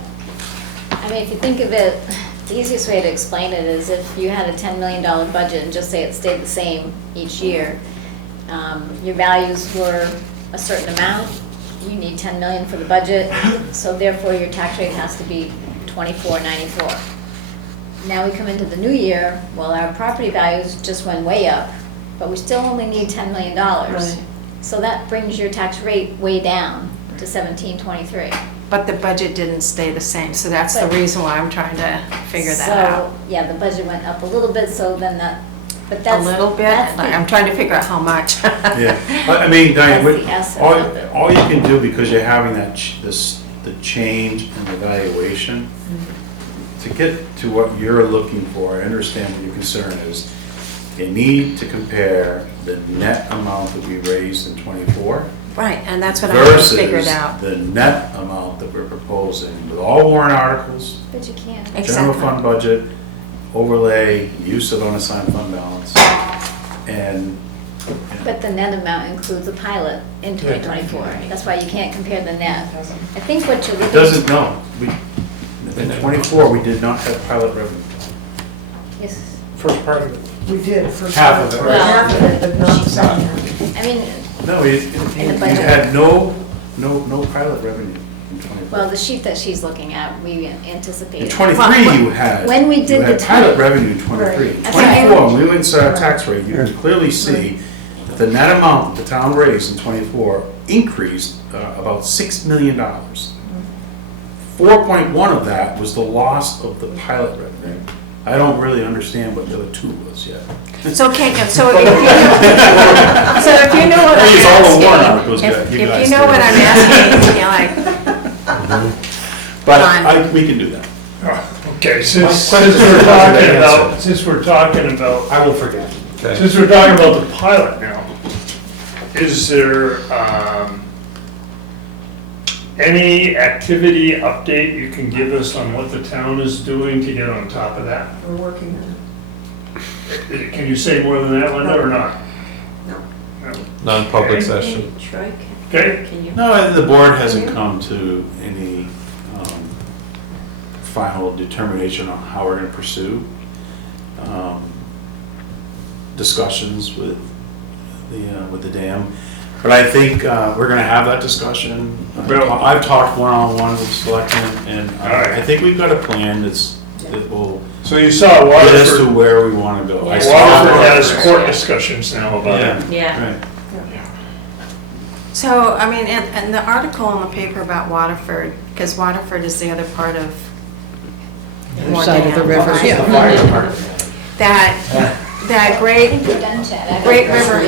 I mean, if you think of it, the easiest way to explain it is if you had a $10 million budget and just say it stayed the same each year, your values were a certain amount, you need 10 million for the budget, so therefore your tax rate has to be 24.94. Now we come into the new year, well, our property values just went way up, but we still only need $10 million. Right. So that brings your tax rate way down to 17.23. But the budget didn't stay the same, so that's the But- reason why I'm trying to figure that out. So, yeah, the budget went up a little bit, so then that, but A that's. little bit, that's the- I'm trying to figure out how much. Yeah, I mean, Diane, That's the essence of it. all you can do, because you're having that, the change in the valuation, to get to what you're looking for, I understand what your concern is, you need to compare the net amount that we raised in '24 Right, and that's what I'm trying to figure it versus out. the net amount that we're proposing, with all warrant articles, But you can't. general Exactly. fund budget, overlay, use of unassigned fund balance, and But the net amount includes a pilot in 2024. That's why you can't compare the net. I think what you're it looking. doesn't, no, in '24, we did not have pilot revenue. Yes. First part of it. We did, first Half part. of it. Well- Half of it, but not the second half. I mean, No, you had no pilot revenue in '24. Well, the sheet that she's looking at, we anticipated. In '23, you had. When we did you had the pilot time- revenue in '23. Right. That's right. '24, when we went to our tax rate, you can clearly see that the net amount the town raised in '24 increased about $6 million. 4.1 of that was the loss of the pilot revenue. I don't really understand what the other two was yet. So, okay, so if you know what I'm Please, all the warrant asking, articles, you if guys you know did. what I'm asking, you're like, But Fine. we can do that. Okay, since My question we're is- talking about, I won't forget. Okay. since we're talking about the pilot now, is there, any activity update you can give us on what the town is doing to get on top of that? We're working on it. Can you say more than that, Linda, or not? No. No. Non-public Okay. session. Troy, Okay, can you? No, the board hasn't come to any final determination on how we're going to pursue discussions with the dam. But I think we're going to have that discussion. I've talked one-on-one with selectmen, and I think we've got a plan that will so you saw get us to Waterford, where we want to go. I saw Waterford has Waterford. court discussions now about it. Yeah. Right. so, I mean, and the article in the paper about Waterford, because Waterford is the other part of Other side of the river, Right. yeah. that Great River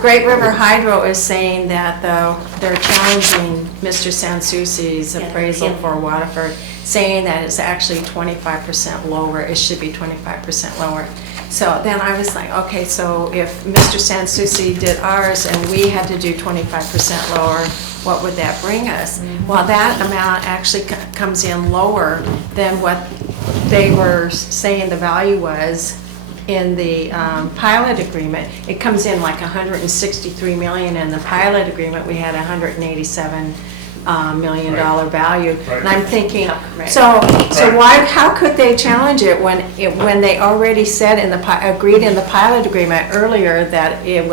Great River Hydro is saying that though, they're challenging Mr. Sansucci's appraisal for Waterford, saying that it's actually 25% lower, it should be 25% lower. So then I was like, okay, so if Mr. Sansucci did ours and we had to do 25% lower, what would that bring us? Well, that amount actually comes in lower than what they were saying the value was in the pilot agreement. It comes in like 163 million. In the pilot agreement, we had $187 million value. And I'm thinking, so why, how could they challenge it when they already said agreed in the pilot agreement earlier that it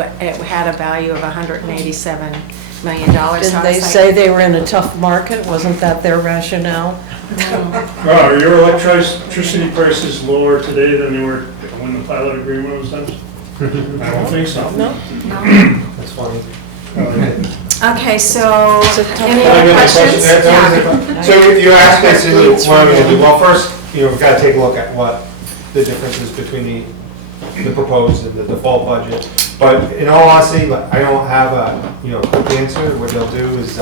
had a value of $187 million? Didn't they say they were in a tough market? Wasn't that their rationale? Are your electricity prices lower today than they were when the pilot agreement was done? I don't think so. No? That's funny. Okay, so, any Can I other get a questions? question there? Yeah. So you asked basically what I'm gonna do. Well, first, we've gotta take a look at what the difference is between the proposed and the default budget. But in all honesty, like, I don't have a, quick answer. What they'll do is,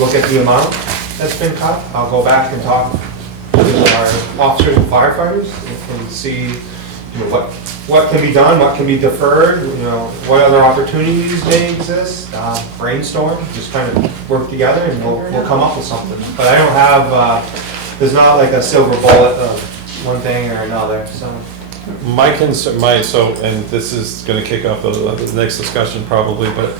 look at the amount that's been cut. I'll go back and talk to our officers and firefighters and see, what can be done, what can be deferred, what other opportunities may exist, brainstorm, just kind of work together and we'll come up with something. But I don't have, there's not like a silver bullet of one thing or another, so. My concern, and this is gonna kick off the next discussion probably, but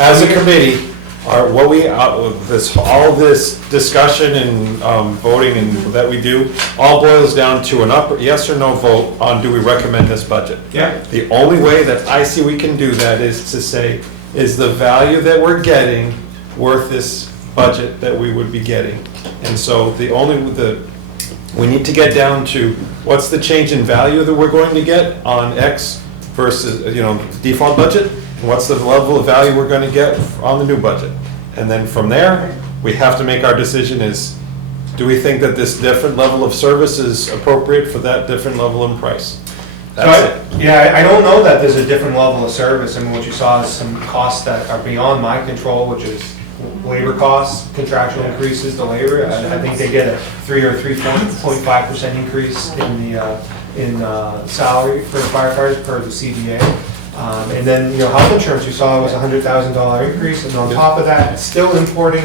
as a committee, all this discussion and voting and that we do, all boils down to an yes or no vote on do we recommend this budget? Yeah. The only way that I see we can do that is to say, is the value that we're getting worth this budget that we would be getting? And so we need to get down to what's the change in value that we're going to get on X versus, default budget? And what's the level of value we're going to get on the new budget? And then from there, we have to make our decision is, do we think that this different level of service is appropriate for that different level in price? That's it. Yeah, I don't know that there's a different level of service. I mean, what you saw is some costs that are beyond my control, which is labor costs, contractual increases to labor. I think they get a 3 or 3.5% increase in salary for the firefighters per the CBA. And then, health insurance, you saw was a $100,000 increase, and on top of that, still importing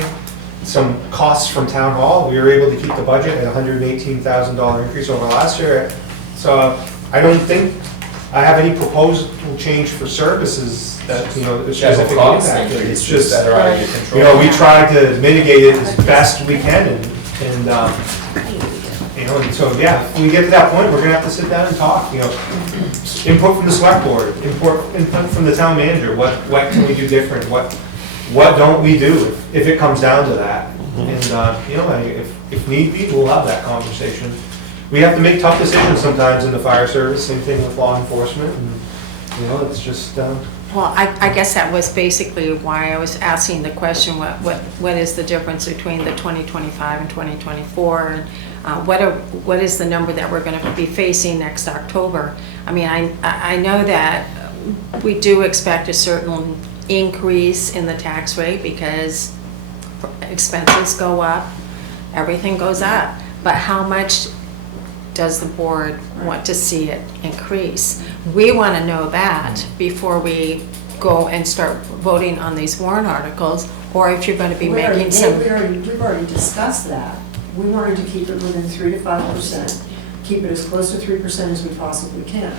some costs from town hall. We were able to keep the budget at $118,000 increase over last year. So I don't think I have any proposed change for services that, specifically impacted. It's just, that are out of your control. we try to mitigate it as best we can, and and so, yeah, when we get to that point, we're gonna have to sit down and talk, input from the select board, input from the town manager, what can we do different, what don't we do if it comes down to that? And, you know, if need be, we'll have that conversation. We have to make tough decisions sometimes in the fire service, same thing with law enforcement, and, you know, it's just, Well, I guess that was basically why I was asking the question, what is the difference between the 2025 and 2024? And what is the number that we're going to be facing next October? I mean, I know that we do expect a certain increase in the tax rate because expenses go up, everything goes up. But how much does the board want to see it increase? We want to know that before we go and start voting on these warrant articles, or if you're going to be making some... We've already discussed that. We wanted to keep it within 3 to 5%, keep it as close to 3% as we possibly can.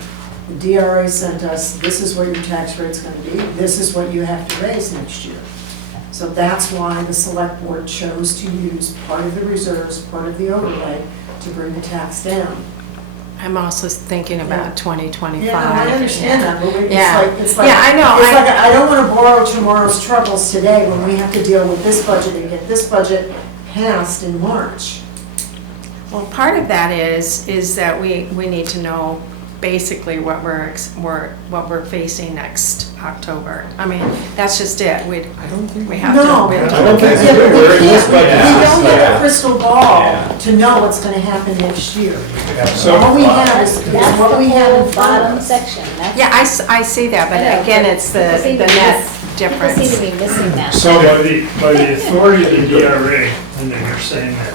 The DRA sent us, this is what your tax rate's going to be, this is what you have to raise next year. So that's why the select board chose to use part of the reserves, part of the overlay, to bring the tax down. I'm also thinking about 2025. Yeah, I understand that, but Yeah. it's like, Yeah, I know. It's like, I don't want to borrow tomorrow's troubles today when we have to deal with this budget and get this budget passed in March. Well, part of that is that we need to know basically what we're facing next October. I mean, that's just it. We have to. No, we have to- I don't think Yeah, but we we're in this can't- budget. we don't have a crystal ball Yeah. to know what's going to happen next year. So- All we have is That's what the we have in whole front of bottom us. section. That's- Yeah, I see that, but Yeah, again, but it's the people seem to net miss- difference. People seem to be missing that. So by the authority of the DRA, and then you're saying that,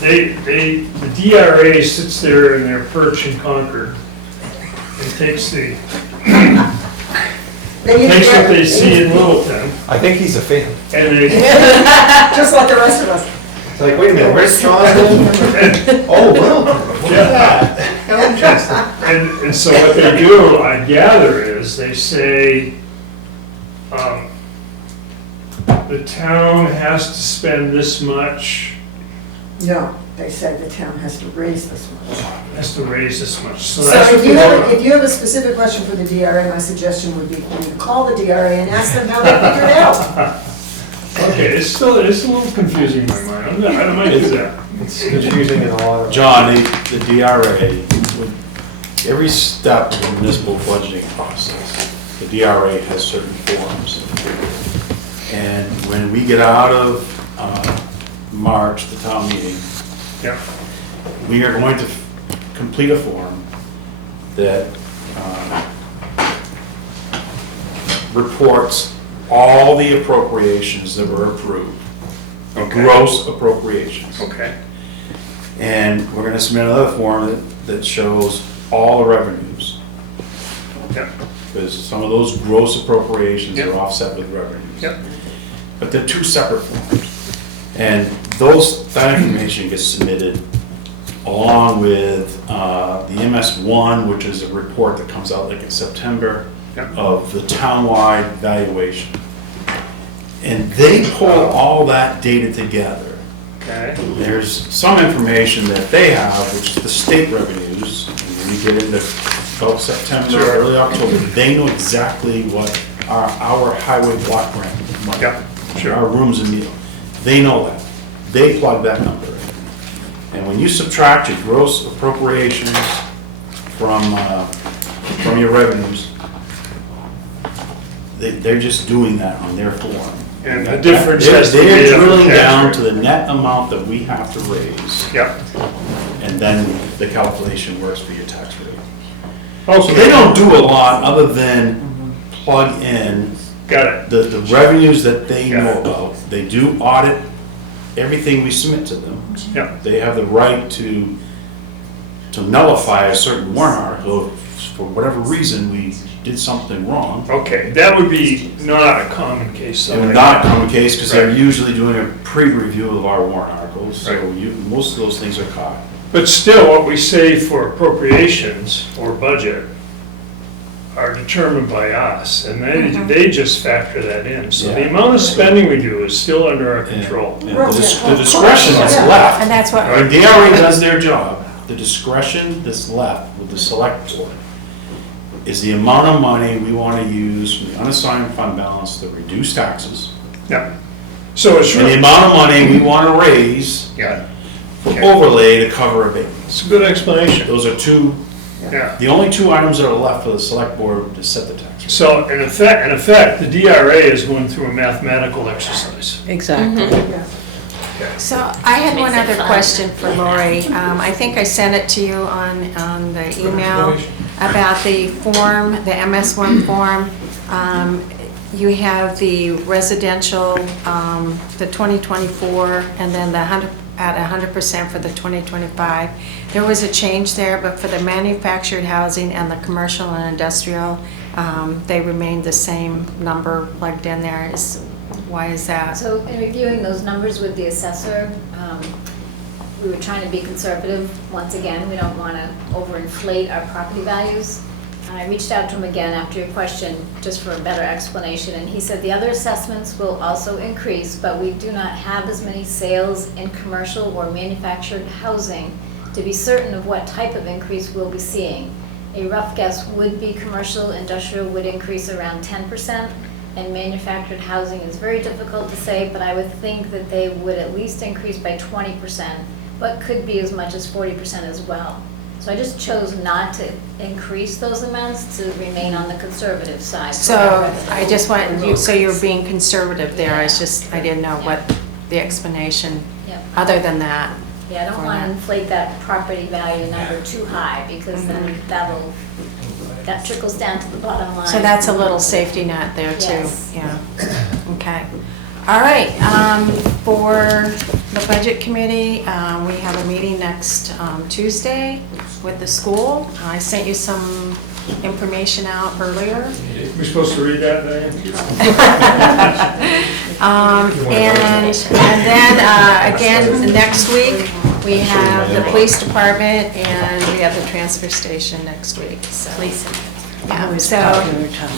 the DRA sits there in their perch in Concord and takes what they see in Littleton, I think he's a fan. and they, Just like the rest of us. It's like, wait a minute, where's John? Oh, well, look at that. How interesting. and so what they do, I gather, is they say, the town has to spend this much, No, they said the town has to raise this much. has to raise this much. So So that's what if you they have, do. if you have a specific question for the DRA, my suggestion would be for you to call the DRA and ask them how they figured it out. Okay, it's a little confusing in my mind. I might do that. It's confusing in a lot of. John, the DRA, with every step of the municipal budgeting process, the DRA has certain forms. And when we get out of March, the town meeting, Yeah. we are going to complete a form that reports all the appropriations that were approved, Okay. gross appropriations. Okay. And we're gonna submit another form that shows all the revenues. Yep. Because some of those gross appropriations Yep. are offset with revenues. Yep. But they're two separate forms. And that information gets submitted along with the MS1, which is a report that comes out like in September Yep. of the townwide valuation. And they pull all that data together. Okay. There's some information that they have, which is the state revenues, and when you get into about September, Sure. early October, they know exactly what our highway block grant money, Yeah, sure. our rooms and meal, they know that. They plug that number in. And when you subtract your gross appropriations from your revenues, they're just doing that on their form. And the difference has to be They're a drilling tax down rate. to the net amount that we have to raise, Yep. and then the calculation works for your tax rate. Oh, So they don't do a lot other than plug in Got it. the revenues that they Yeah. know about. They do audit everything we submit to them. Yep. They have the right to nullify a certain warrant article if for whatever reason we did something wrong. Okay, that would be not a common case. It would not come a case because they're Right. usually doing a pre-review of our warrant articles, so Right. most of those things are caught. But still, what we say for appropriations or budget are determined by us, and they just factor that in. So the Yeah. amount of spending we do is still under our control. And the discretion is Yeah. left. And that's what, Right. When DRA does their job, the discretion that's left with the select board is the amount of money we want to use from the unassigned fund balance to reduce taxes, Yeah. So it's and the really, amount of money we want to raise yeah, for overlay to cover abatements. it's a good explanation. Those are Yeah. the only two items that are left for the select board to set the tax rate. So in effect, the DRA is going through a mathematical exercise. Exactly. So I had one Makes it other fun. question for Lori. I think I sent it to you on the email about the form, the MS1 form. You have the residential, the 2024, and then the 100, at 100% for the 2025. There was a change there, but for the manufactured housing and the commercial and industrial, they remained the same number plugged in there. Why is that? So in reviewing those numbers with the assessor, we were trying to be conservative. Once again, we don't want to overinflate our property values. I reached out to him again after your question, just for a better explanation, and he said the other assessments will also increase, but we do not have as many sales in commercial or manufactured housing to be certain of what type of increase we'll be seeing. A rough guess would be commercial, industrial would increase around 10%, and manufactured housing is very difficult to say, but I would think that they would at least increase by 20%, but could be as much as 40% as well. So I just chose not to increase those amounts to remain on the conservative side. So I just want, you, so you're being conservative there. I didn't know what the explanation, Yep. other than that. Yeah, I don't want to inflate that property value number too high, because then that trickles down to the bottom line. So that's a little safety net there too. Yes. Yeah, okay. All right, for the budget committee, we have a meeting next Tuesday with the school. I sent you some information out earlier. We're supposed to read that, Diane? And then, again, next week, we have the police department and we have the transfer station next week, so. Yeah, Always so, popular time.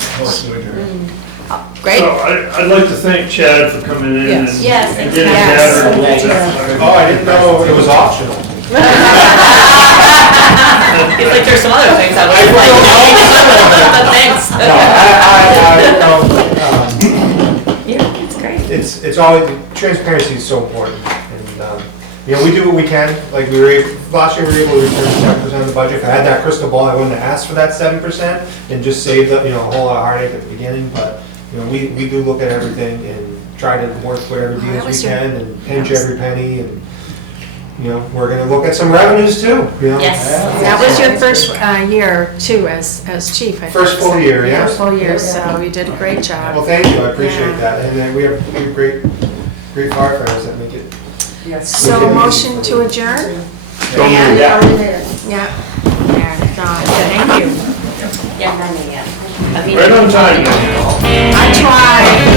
great. So I'd like to thank Chad for coming in and Yes. and getting Yes. gathered a little bit. Oh, I didn't know it was optional. It's like there's some other things I was like, No, thanks. Yeah, it's great. it's always, transparency is so important. And, we do what we can. Like last year we were able to return 7% of the budget. If I had that crystal ball, I wouldn't have asked for that 7% and just saved up, a whole lot of heartache at the beginning. But, we do look at everything and try to work whatever deals we can and pinch every penny. And, we're gonna look at some revenues too, Yes. That was your first year too as chief, I think. First full year, yeah. First full year, so you did a great Well, job. thank you, I appreciate Yeah. that. And then we have great firefighters that make it. So motion to adjourn? Yeah. Yeah. Yeah, John, thank you. Yeah, yeah. Right on time, Diane. I tried.